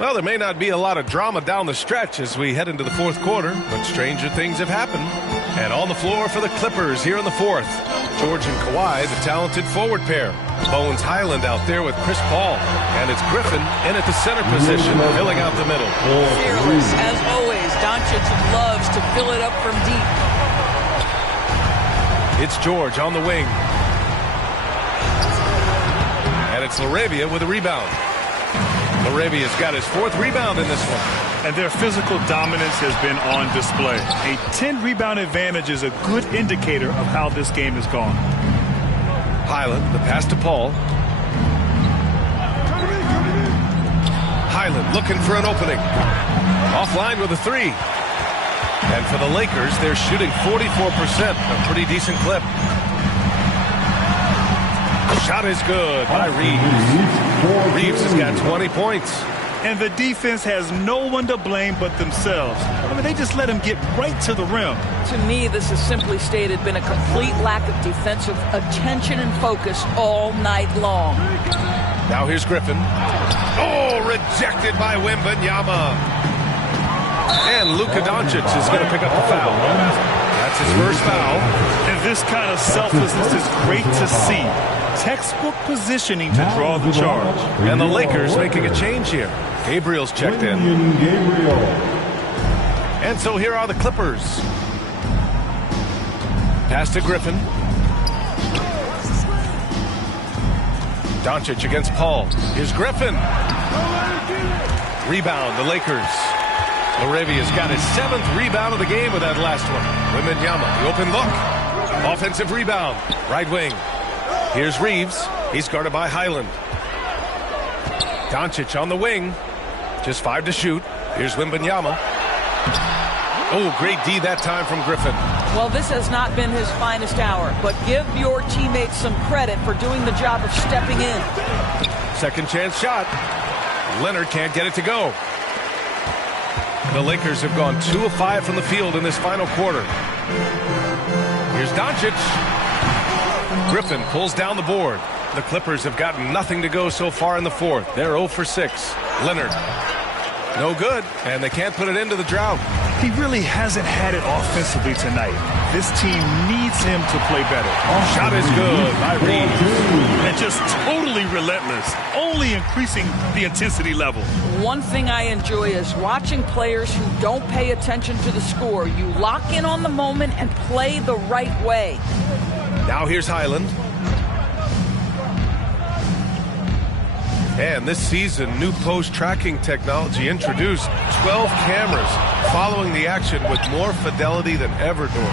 Well, there may not be a lot of drama down the stretch as we head into the fourth quarter, but stranger things have happened. And on the floor for the Clippers here in the fourth, George and Kawhi, the talented forward pair. Bones Highland out there with Chris Paul, and it's Griffin in at the center position, filling out the middle. Fearless, as always. Doncic loves to fill it up from deep. It's George on the wing. And it's LaRavia with a rebound. LaRavia's got his fourth rebound in this one. And their physical dominance has been on display. A 10-rebound advantage is a good indicator of how this game has gone. Highland, the pass to Paul. Highland looking for an opening. Offline with a three. And for the Lakers, they're shooting 44%, a pretty decent clip. Shot is good by Reeves. Reeves has got 20 points. And the defense has no one to blame but themselves. I mean, they just let him get right to the rim. To me, this has simply stated been a complete lack of defensive attention and focus all night long. Now here's Griffin. Oh, rejected by Wembanyama. And Luka Doncic is going to pick up the foul. That's his first foul. And this kind of selflessness is great to see. Textbook positioning to draw the charge. And the Lakers making a change here. Gabriel's checked in. And so here are the Clippers. Pass to Griffin. Doncic against Paul. Here's Griffin. Rebound, the Lakers. LaRavia's got his 7th rebound of the game with that last one. Wembanyama, the open look. Offensive rebound, right wing. Here's Reeves. He's guarded by Highland. Doncic on the wing. Just 5 to shoot. Here's Wembanyama. Oh, great D that time from Griffin. Well, this has not been his finest hour, but give your teammates some credit for doing the job of stepping in. Second chance shot. Leonard can't get it to go. The Lakers have gone 2 of 5 from the field in this final quarter. Here's Doncic. Griffin pulls down the board. The Clippers have gotten nothing to go so far in the fourth. They're 0 for 6. Leonard. No good, and they can't put it into the drought. He really hasn't had it offensively tonight. This team needs him to play better. Shot is good by Reeves. And just totally relentless, only increasing the intensity level. One thing I enjoy is watching players who don't pay attention to the score. You lock in on the moment and play the right way. Now here's Highland. And this season, new post tracking technology introduced. 12 cameras following the action with more fidelity than ever, Doris.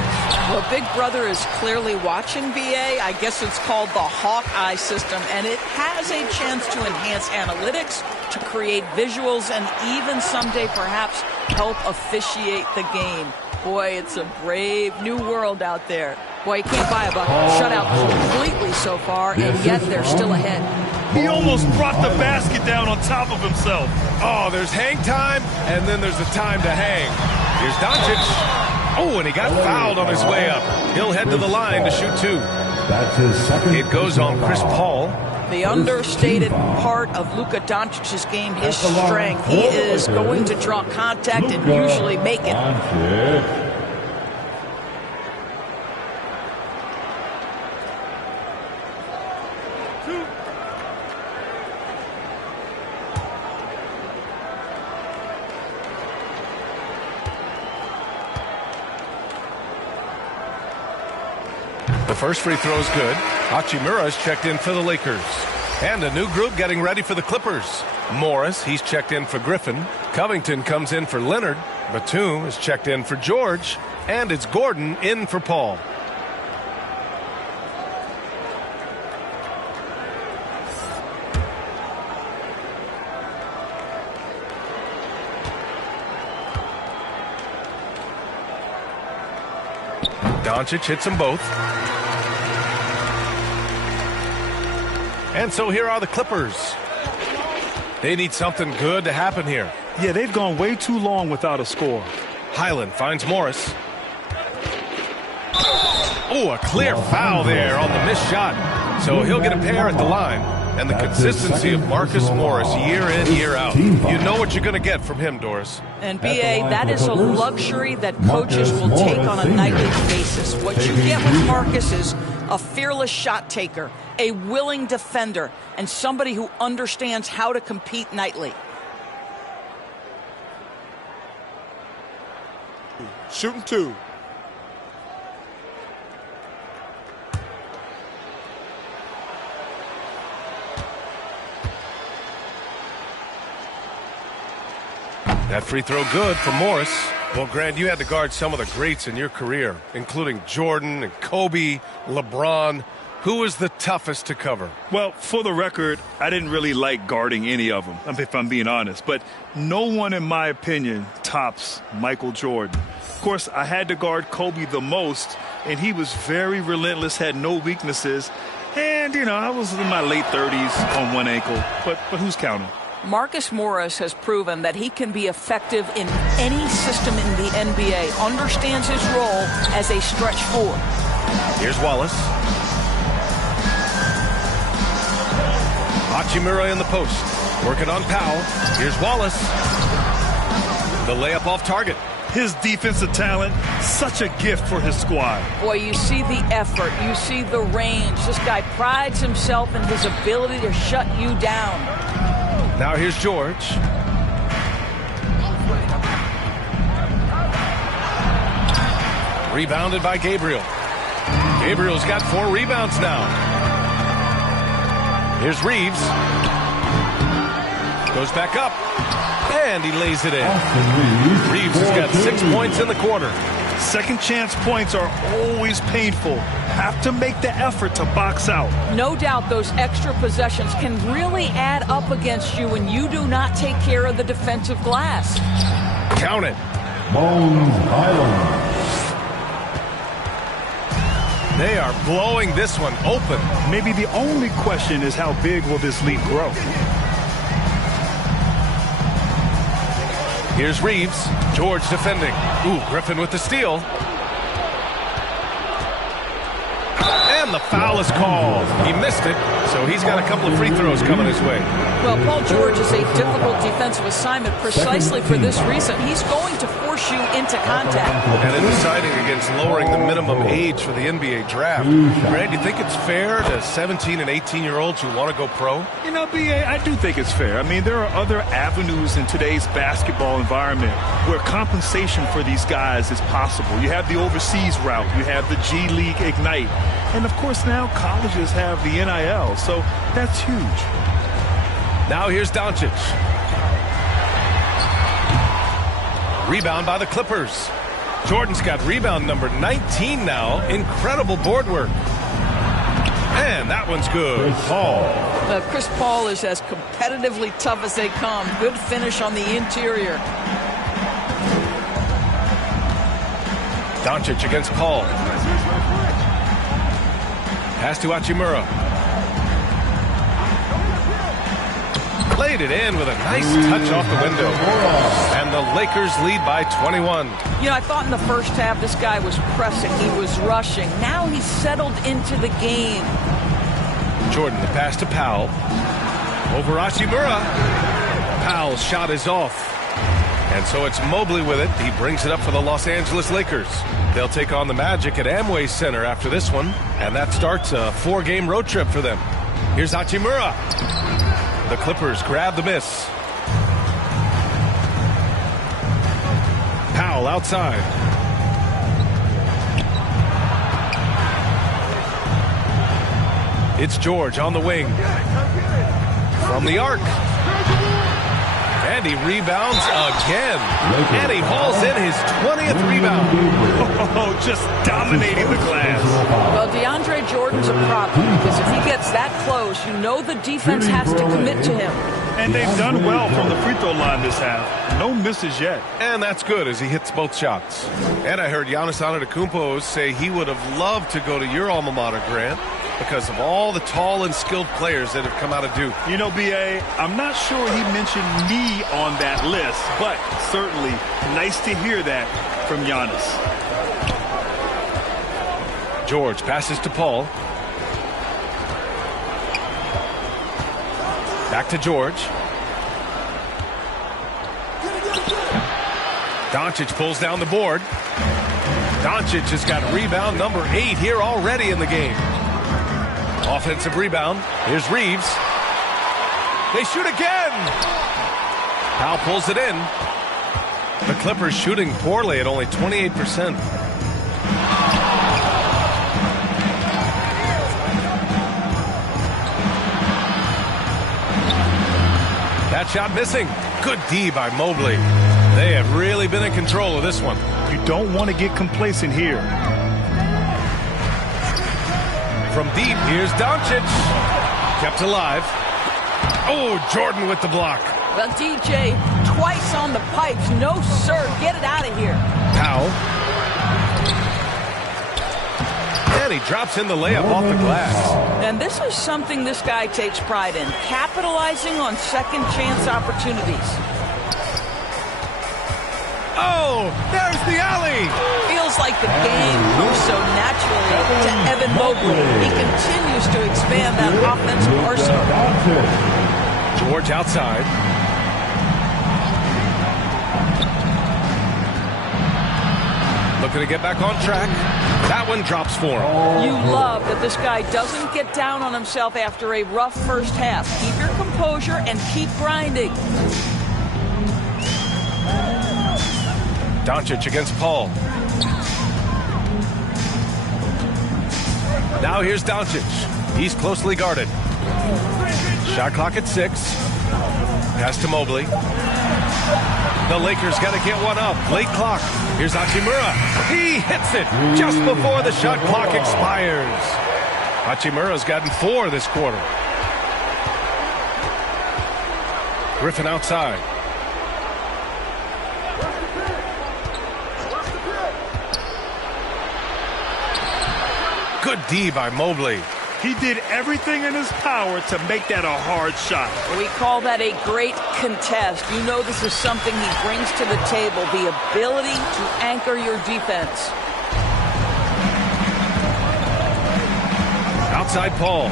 Well, Big Brother is clearly watching, BA. I guess it's called the Hawkeye system, and it has a chance to enhance analytics, to create visuals, and even someday perhaps help officiate the game. Boy, it's a brave new world out there. Boy, you can't buy a bucket. Shut out completely so far, and yet they're still ahead. He almost brought the basket down on top of himself. Oh, there's hang time, and then there's the time to hang. Here's Doncic. Oh, and he got fouled on his way up. He'll head to the line to shoot 2. That's his second. It goes on Chris Paul. The understated part of Luka Doncic's game, his strength. He is going to draw contact and usually make it. The first free throw is good. Hachimura is checked in for the Lakers. And a new group getting ready for the Clippers. Morris, he's checked in for Griffin. Covington comes in for Leonard. Batum is checked in for George. And it's Gordon in for Paul. Doncic hits them both. And so here are the Clippers. They need something good to happen here. Yeah, they've gone way too long without a score. Highland finds Morris. Oh, a clear foul there on the missed shot. So he'll get a pair at the line. And the consistency of Marcus Morris year in, year out. You know what you're going to get from him, Doris. And B.A., that is a luxury that coaches will take on a nightly basis. What you get with Marcus is a fearless shot taker, a willing defender, and somebody who understands how to compete nightly. Shooting two. That free throw good for Morris. Well, Grant, you had to guard some of the greats in your career, including Jordan and Kobe, LeBron. Who was the toughest to cover? Well, for the record, I didn't really like guarding any of them, if I'm being honest. But no one, in my opinion, tops Michael Jordan. Of course, I had to guard Kobe the most, and he was very relentless, had no weaknesses. And, you know, I was in my late 30s on one ankle. But who's counting? Marcus Morris has proven that he can be effective in any system in the NBA, understands his role as a stretch four. Here's Wallace. Hachimura in the post. Working on Powell. Here's Wallace. The layup off target. His defensive talent, such a gift for his squad. Boy, you see the effort. You see the range. This guy prides himself in his ability to shut you down. Now here's George. Rebounded by Gabriel. Gabriel's got 4 rebounds now. Here's Reeves. Goes back up. And he lays it in. Reeves has got 6 points in the quarter. Second chance points are always painful. Have to make the effort to box out. No doubt those extra possessions can really add up against you when you do not take care of the defensive glass. Count it. Bones Highland. They are blowing this one open. Maybe the only question is how big will this lead grow? Here's Reeves. George defending. Ooh, Griffin with the steal. And the foul is called. He missed it, so he's got a couple of free throws coming his way. Well, Paul George is a difficult defensive assignment precisely for this reason. He's going to force you into contact. And in deciding against lowering the minimum age for the NBA draft, Grant, you think it's fair to 17 and 18-year-olds who want to go pro? You know, B.A., I do think it's fair. I mean, there are other avenues in today's basketball environment where compensation for these guys is possible. You have the overseas route. You have the G League Ignite. And, of course, now colleges have the NIL, so that's huge. Now here's Doncic. Rebound by the Clippers. Jordan's got rebound number 19 now. Incredible board work. And that one's good. Paul. Chris Paul is as competitively tough as they come. Good finish on the interior. Doncic against Paul. Pass to Hachimura. Played it in with a nice touch off the window. And the Lakers lead by 21. You know, I thought in the first half this guy was pressing. He was rushing. Now he's settled into the game. Jordan, the pass to Powell. Over Hachimura. Powell's shot is off. And so it's Mobley with it. He brings it up for the Los Angeles Lakers. They'll take on the Magic at Amway Center after this one. And that starts a 4-game road trip for them. Here's Hachimura. The Clippers grab the miss. Powell outside. It's George on the wing. From the arc. And he rebounds again. And he hauls in his 20th rebound. Oh, just dominating the glass. Well, DeAndre Jordan's a problem because if he gets that close, you know the defense has to commit to him. And they've done well from the free throw line this half. No misses yet. And that's good as he hits both shots. And I heard Giannis Antetokounmpo say he would have loved to go to your alma mater, Grant, because of all the tall and skilled players that have come out of Duke. You know, B.A., I'm not sure he mentioned me on that list, but certainly nice to hear that from Giannis. George passes to Paul. Back to George. Doncic pulls down the board. Doncic has got rebound number 8 here already in the game. Offensive rebound. Here's Reeves. They shoot again. Powell pulls it in. The Clippers shooting poorly at only 28%. That shot missing. Good D by Mobley. They have really been in control of this one. You don't want to get complacent here. From deep, here's Doncic. Kept alive. Oh, Jordan with the block. Well, DJ, twice on the pipes. No, sir. Get it out of here. Powell. And he drops in the layup off the glass. And this is something this guy takes pride in, capitalizing on second chance opportunities. Oh, there's the alley. Feels like the game moves so naturally to Evan Mobley. He continues to expand that offensive arsenal. George outside. Looking to get back on track. That one drops for him. You love that this guy doesn't get down on himself after a rough first half. Keep your composure and keep grinding. Doncic against Paul. Now here's Doncic. He's closely guarded. Shot clock at 6. Pass to Mobley. The Lakers got to get one up. Late clock. Here's Hachimura. He hits it just before the shot clock expires. Hachimura's gotten 4 this quarter. Griffin outside. Good D by Mobley. He did everything in his power to make that a hard shot. We call that a great contest. You know this is something he brings to the table, the ability to anchor your defense. Outside Paul.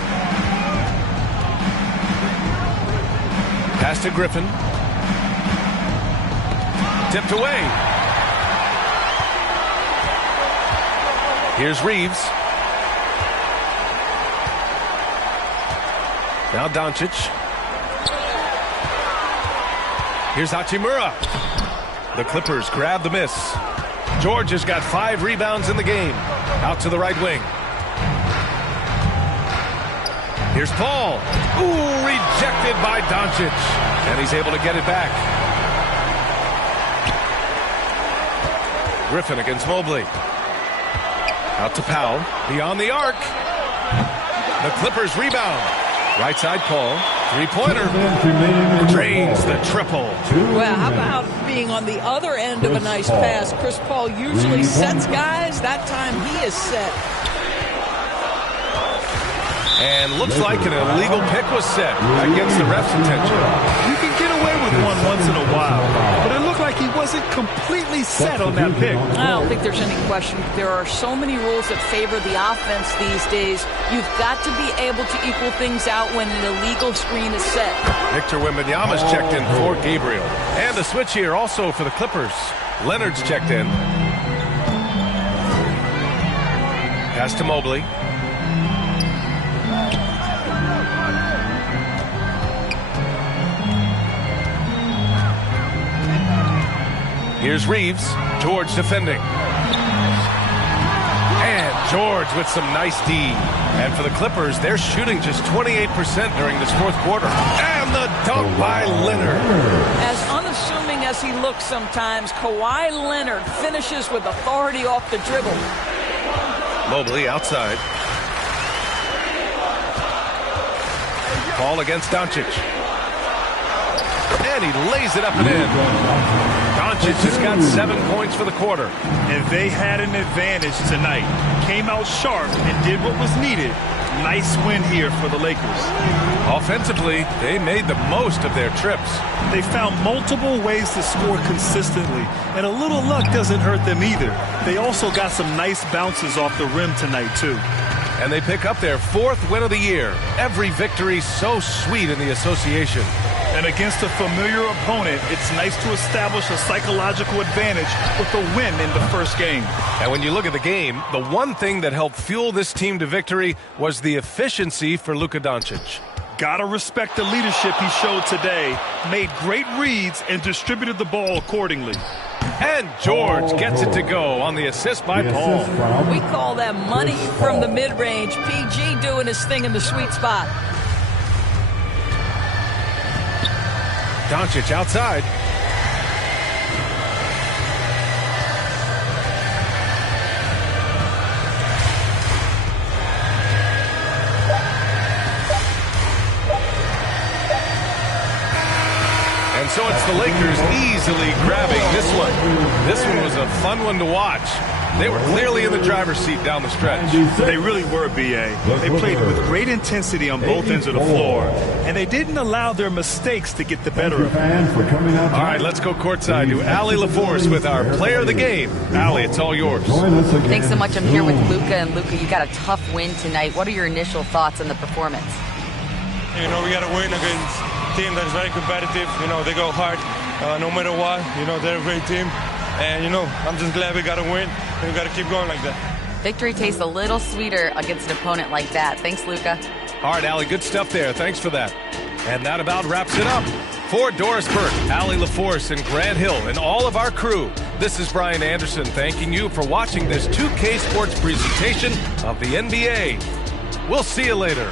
Pass to Griffin. Tipped away. Here's Reeves. Now Doncic. Here's Hachimura. The Clippers grab the miss. George has got 5 rebounds in the game. Out to the right wing. Here's Paul. Ooh, rejected by Doncic. And he's able to get it back. Griffin against Mobley. Out to Powell. Beyond the arc. The Clippers rebound. Right side Paul. Three-pointer. Drains the triple. Well, how about being on the other end of a nice pass? Chris Paul usually sets guys. That time he is set. And looks like an illegal pick was set. That gets the ref's attention. You can get away with one once in a while, but it looked like he wasn't completely set on that pick. I don't think there's any question. There are so many rules that favor the offense these days. You've got to be able to equal things out when an illegal screen is set. Victor Wembanyama's checked in for Gabriel. And a switch here also for the Clippers. Leonard's checked in. Pass to Mobley. Here's Reeves. George defending. And George with some nice D. And for the Clippers, they're shooting just 28% during this fourth quarter. And the dunk by Leonard. As unassuming as he looks sometimes, Kawhi Leonard finishes with authority off the dribble. Mobley outside. Ball against Doncic. And he lays it up and in. Doncic has got 7 points for the quarter. And they had an advantage tonight. Came out sharp and did what was needed. Nice win here for the Lakers. Offensively, they made the most of their trips. They found multiple ways to score consistently, and a little luck doesn't hurt them either. They also got some nice bounces off the rim tonight, too. And they pick up their 4th win of the year. Every victory so sweet in the association. And against a familiar opponent, it's nice to establish a psychological advantage with the win in the first game. And when you look at the game, the one thing that helped fuel this team to victory was the efficiency for Luka Doncic. Gotta respect the leadership he showed today. Made great reads and distributed the ball accordingly. And George gets it to go on the assist by Paul. We call that money from the mid-range. PG doing his thing in the sweet spot. Doncic outside. And so it's the Lakers easily grabbing this one. This one was a fun one to watch. They were clearly in the driver's seat down the stretch. They really were, B.A. They played with great intensity on both ends of the floor, and they didn't allow their mistakes to get the better of them. All right, let's go courtside to Allie LaForce with our player of the game. Allie, it's all yours. Thanks so much. I'm here with Luka, and Luka, you got a tough win tonight. What are your initial thoughts on the performance? You know, we got to win against a team that is very competitive. You know, they go hard no matter what. You know, they're a great team. And, you know, I'm just glad we got to win, and we got to keep going like that. Victory tastes a little sweeter against an opponent like that. Thanks, Luka. All right, Allie, good stuff there. Thanks for that. And that about wraps it up. For Doris Burke, Allie LaForce, and Grant Hill, and all of our crew, this is Brian Anderson thanking you for watching this 2K Sports presentation of the NBA. We'll see you later.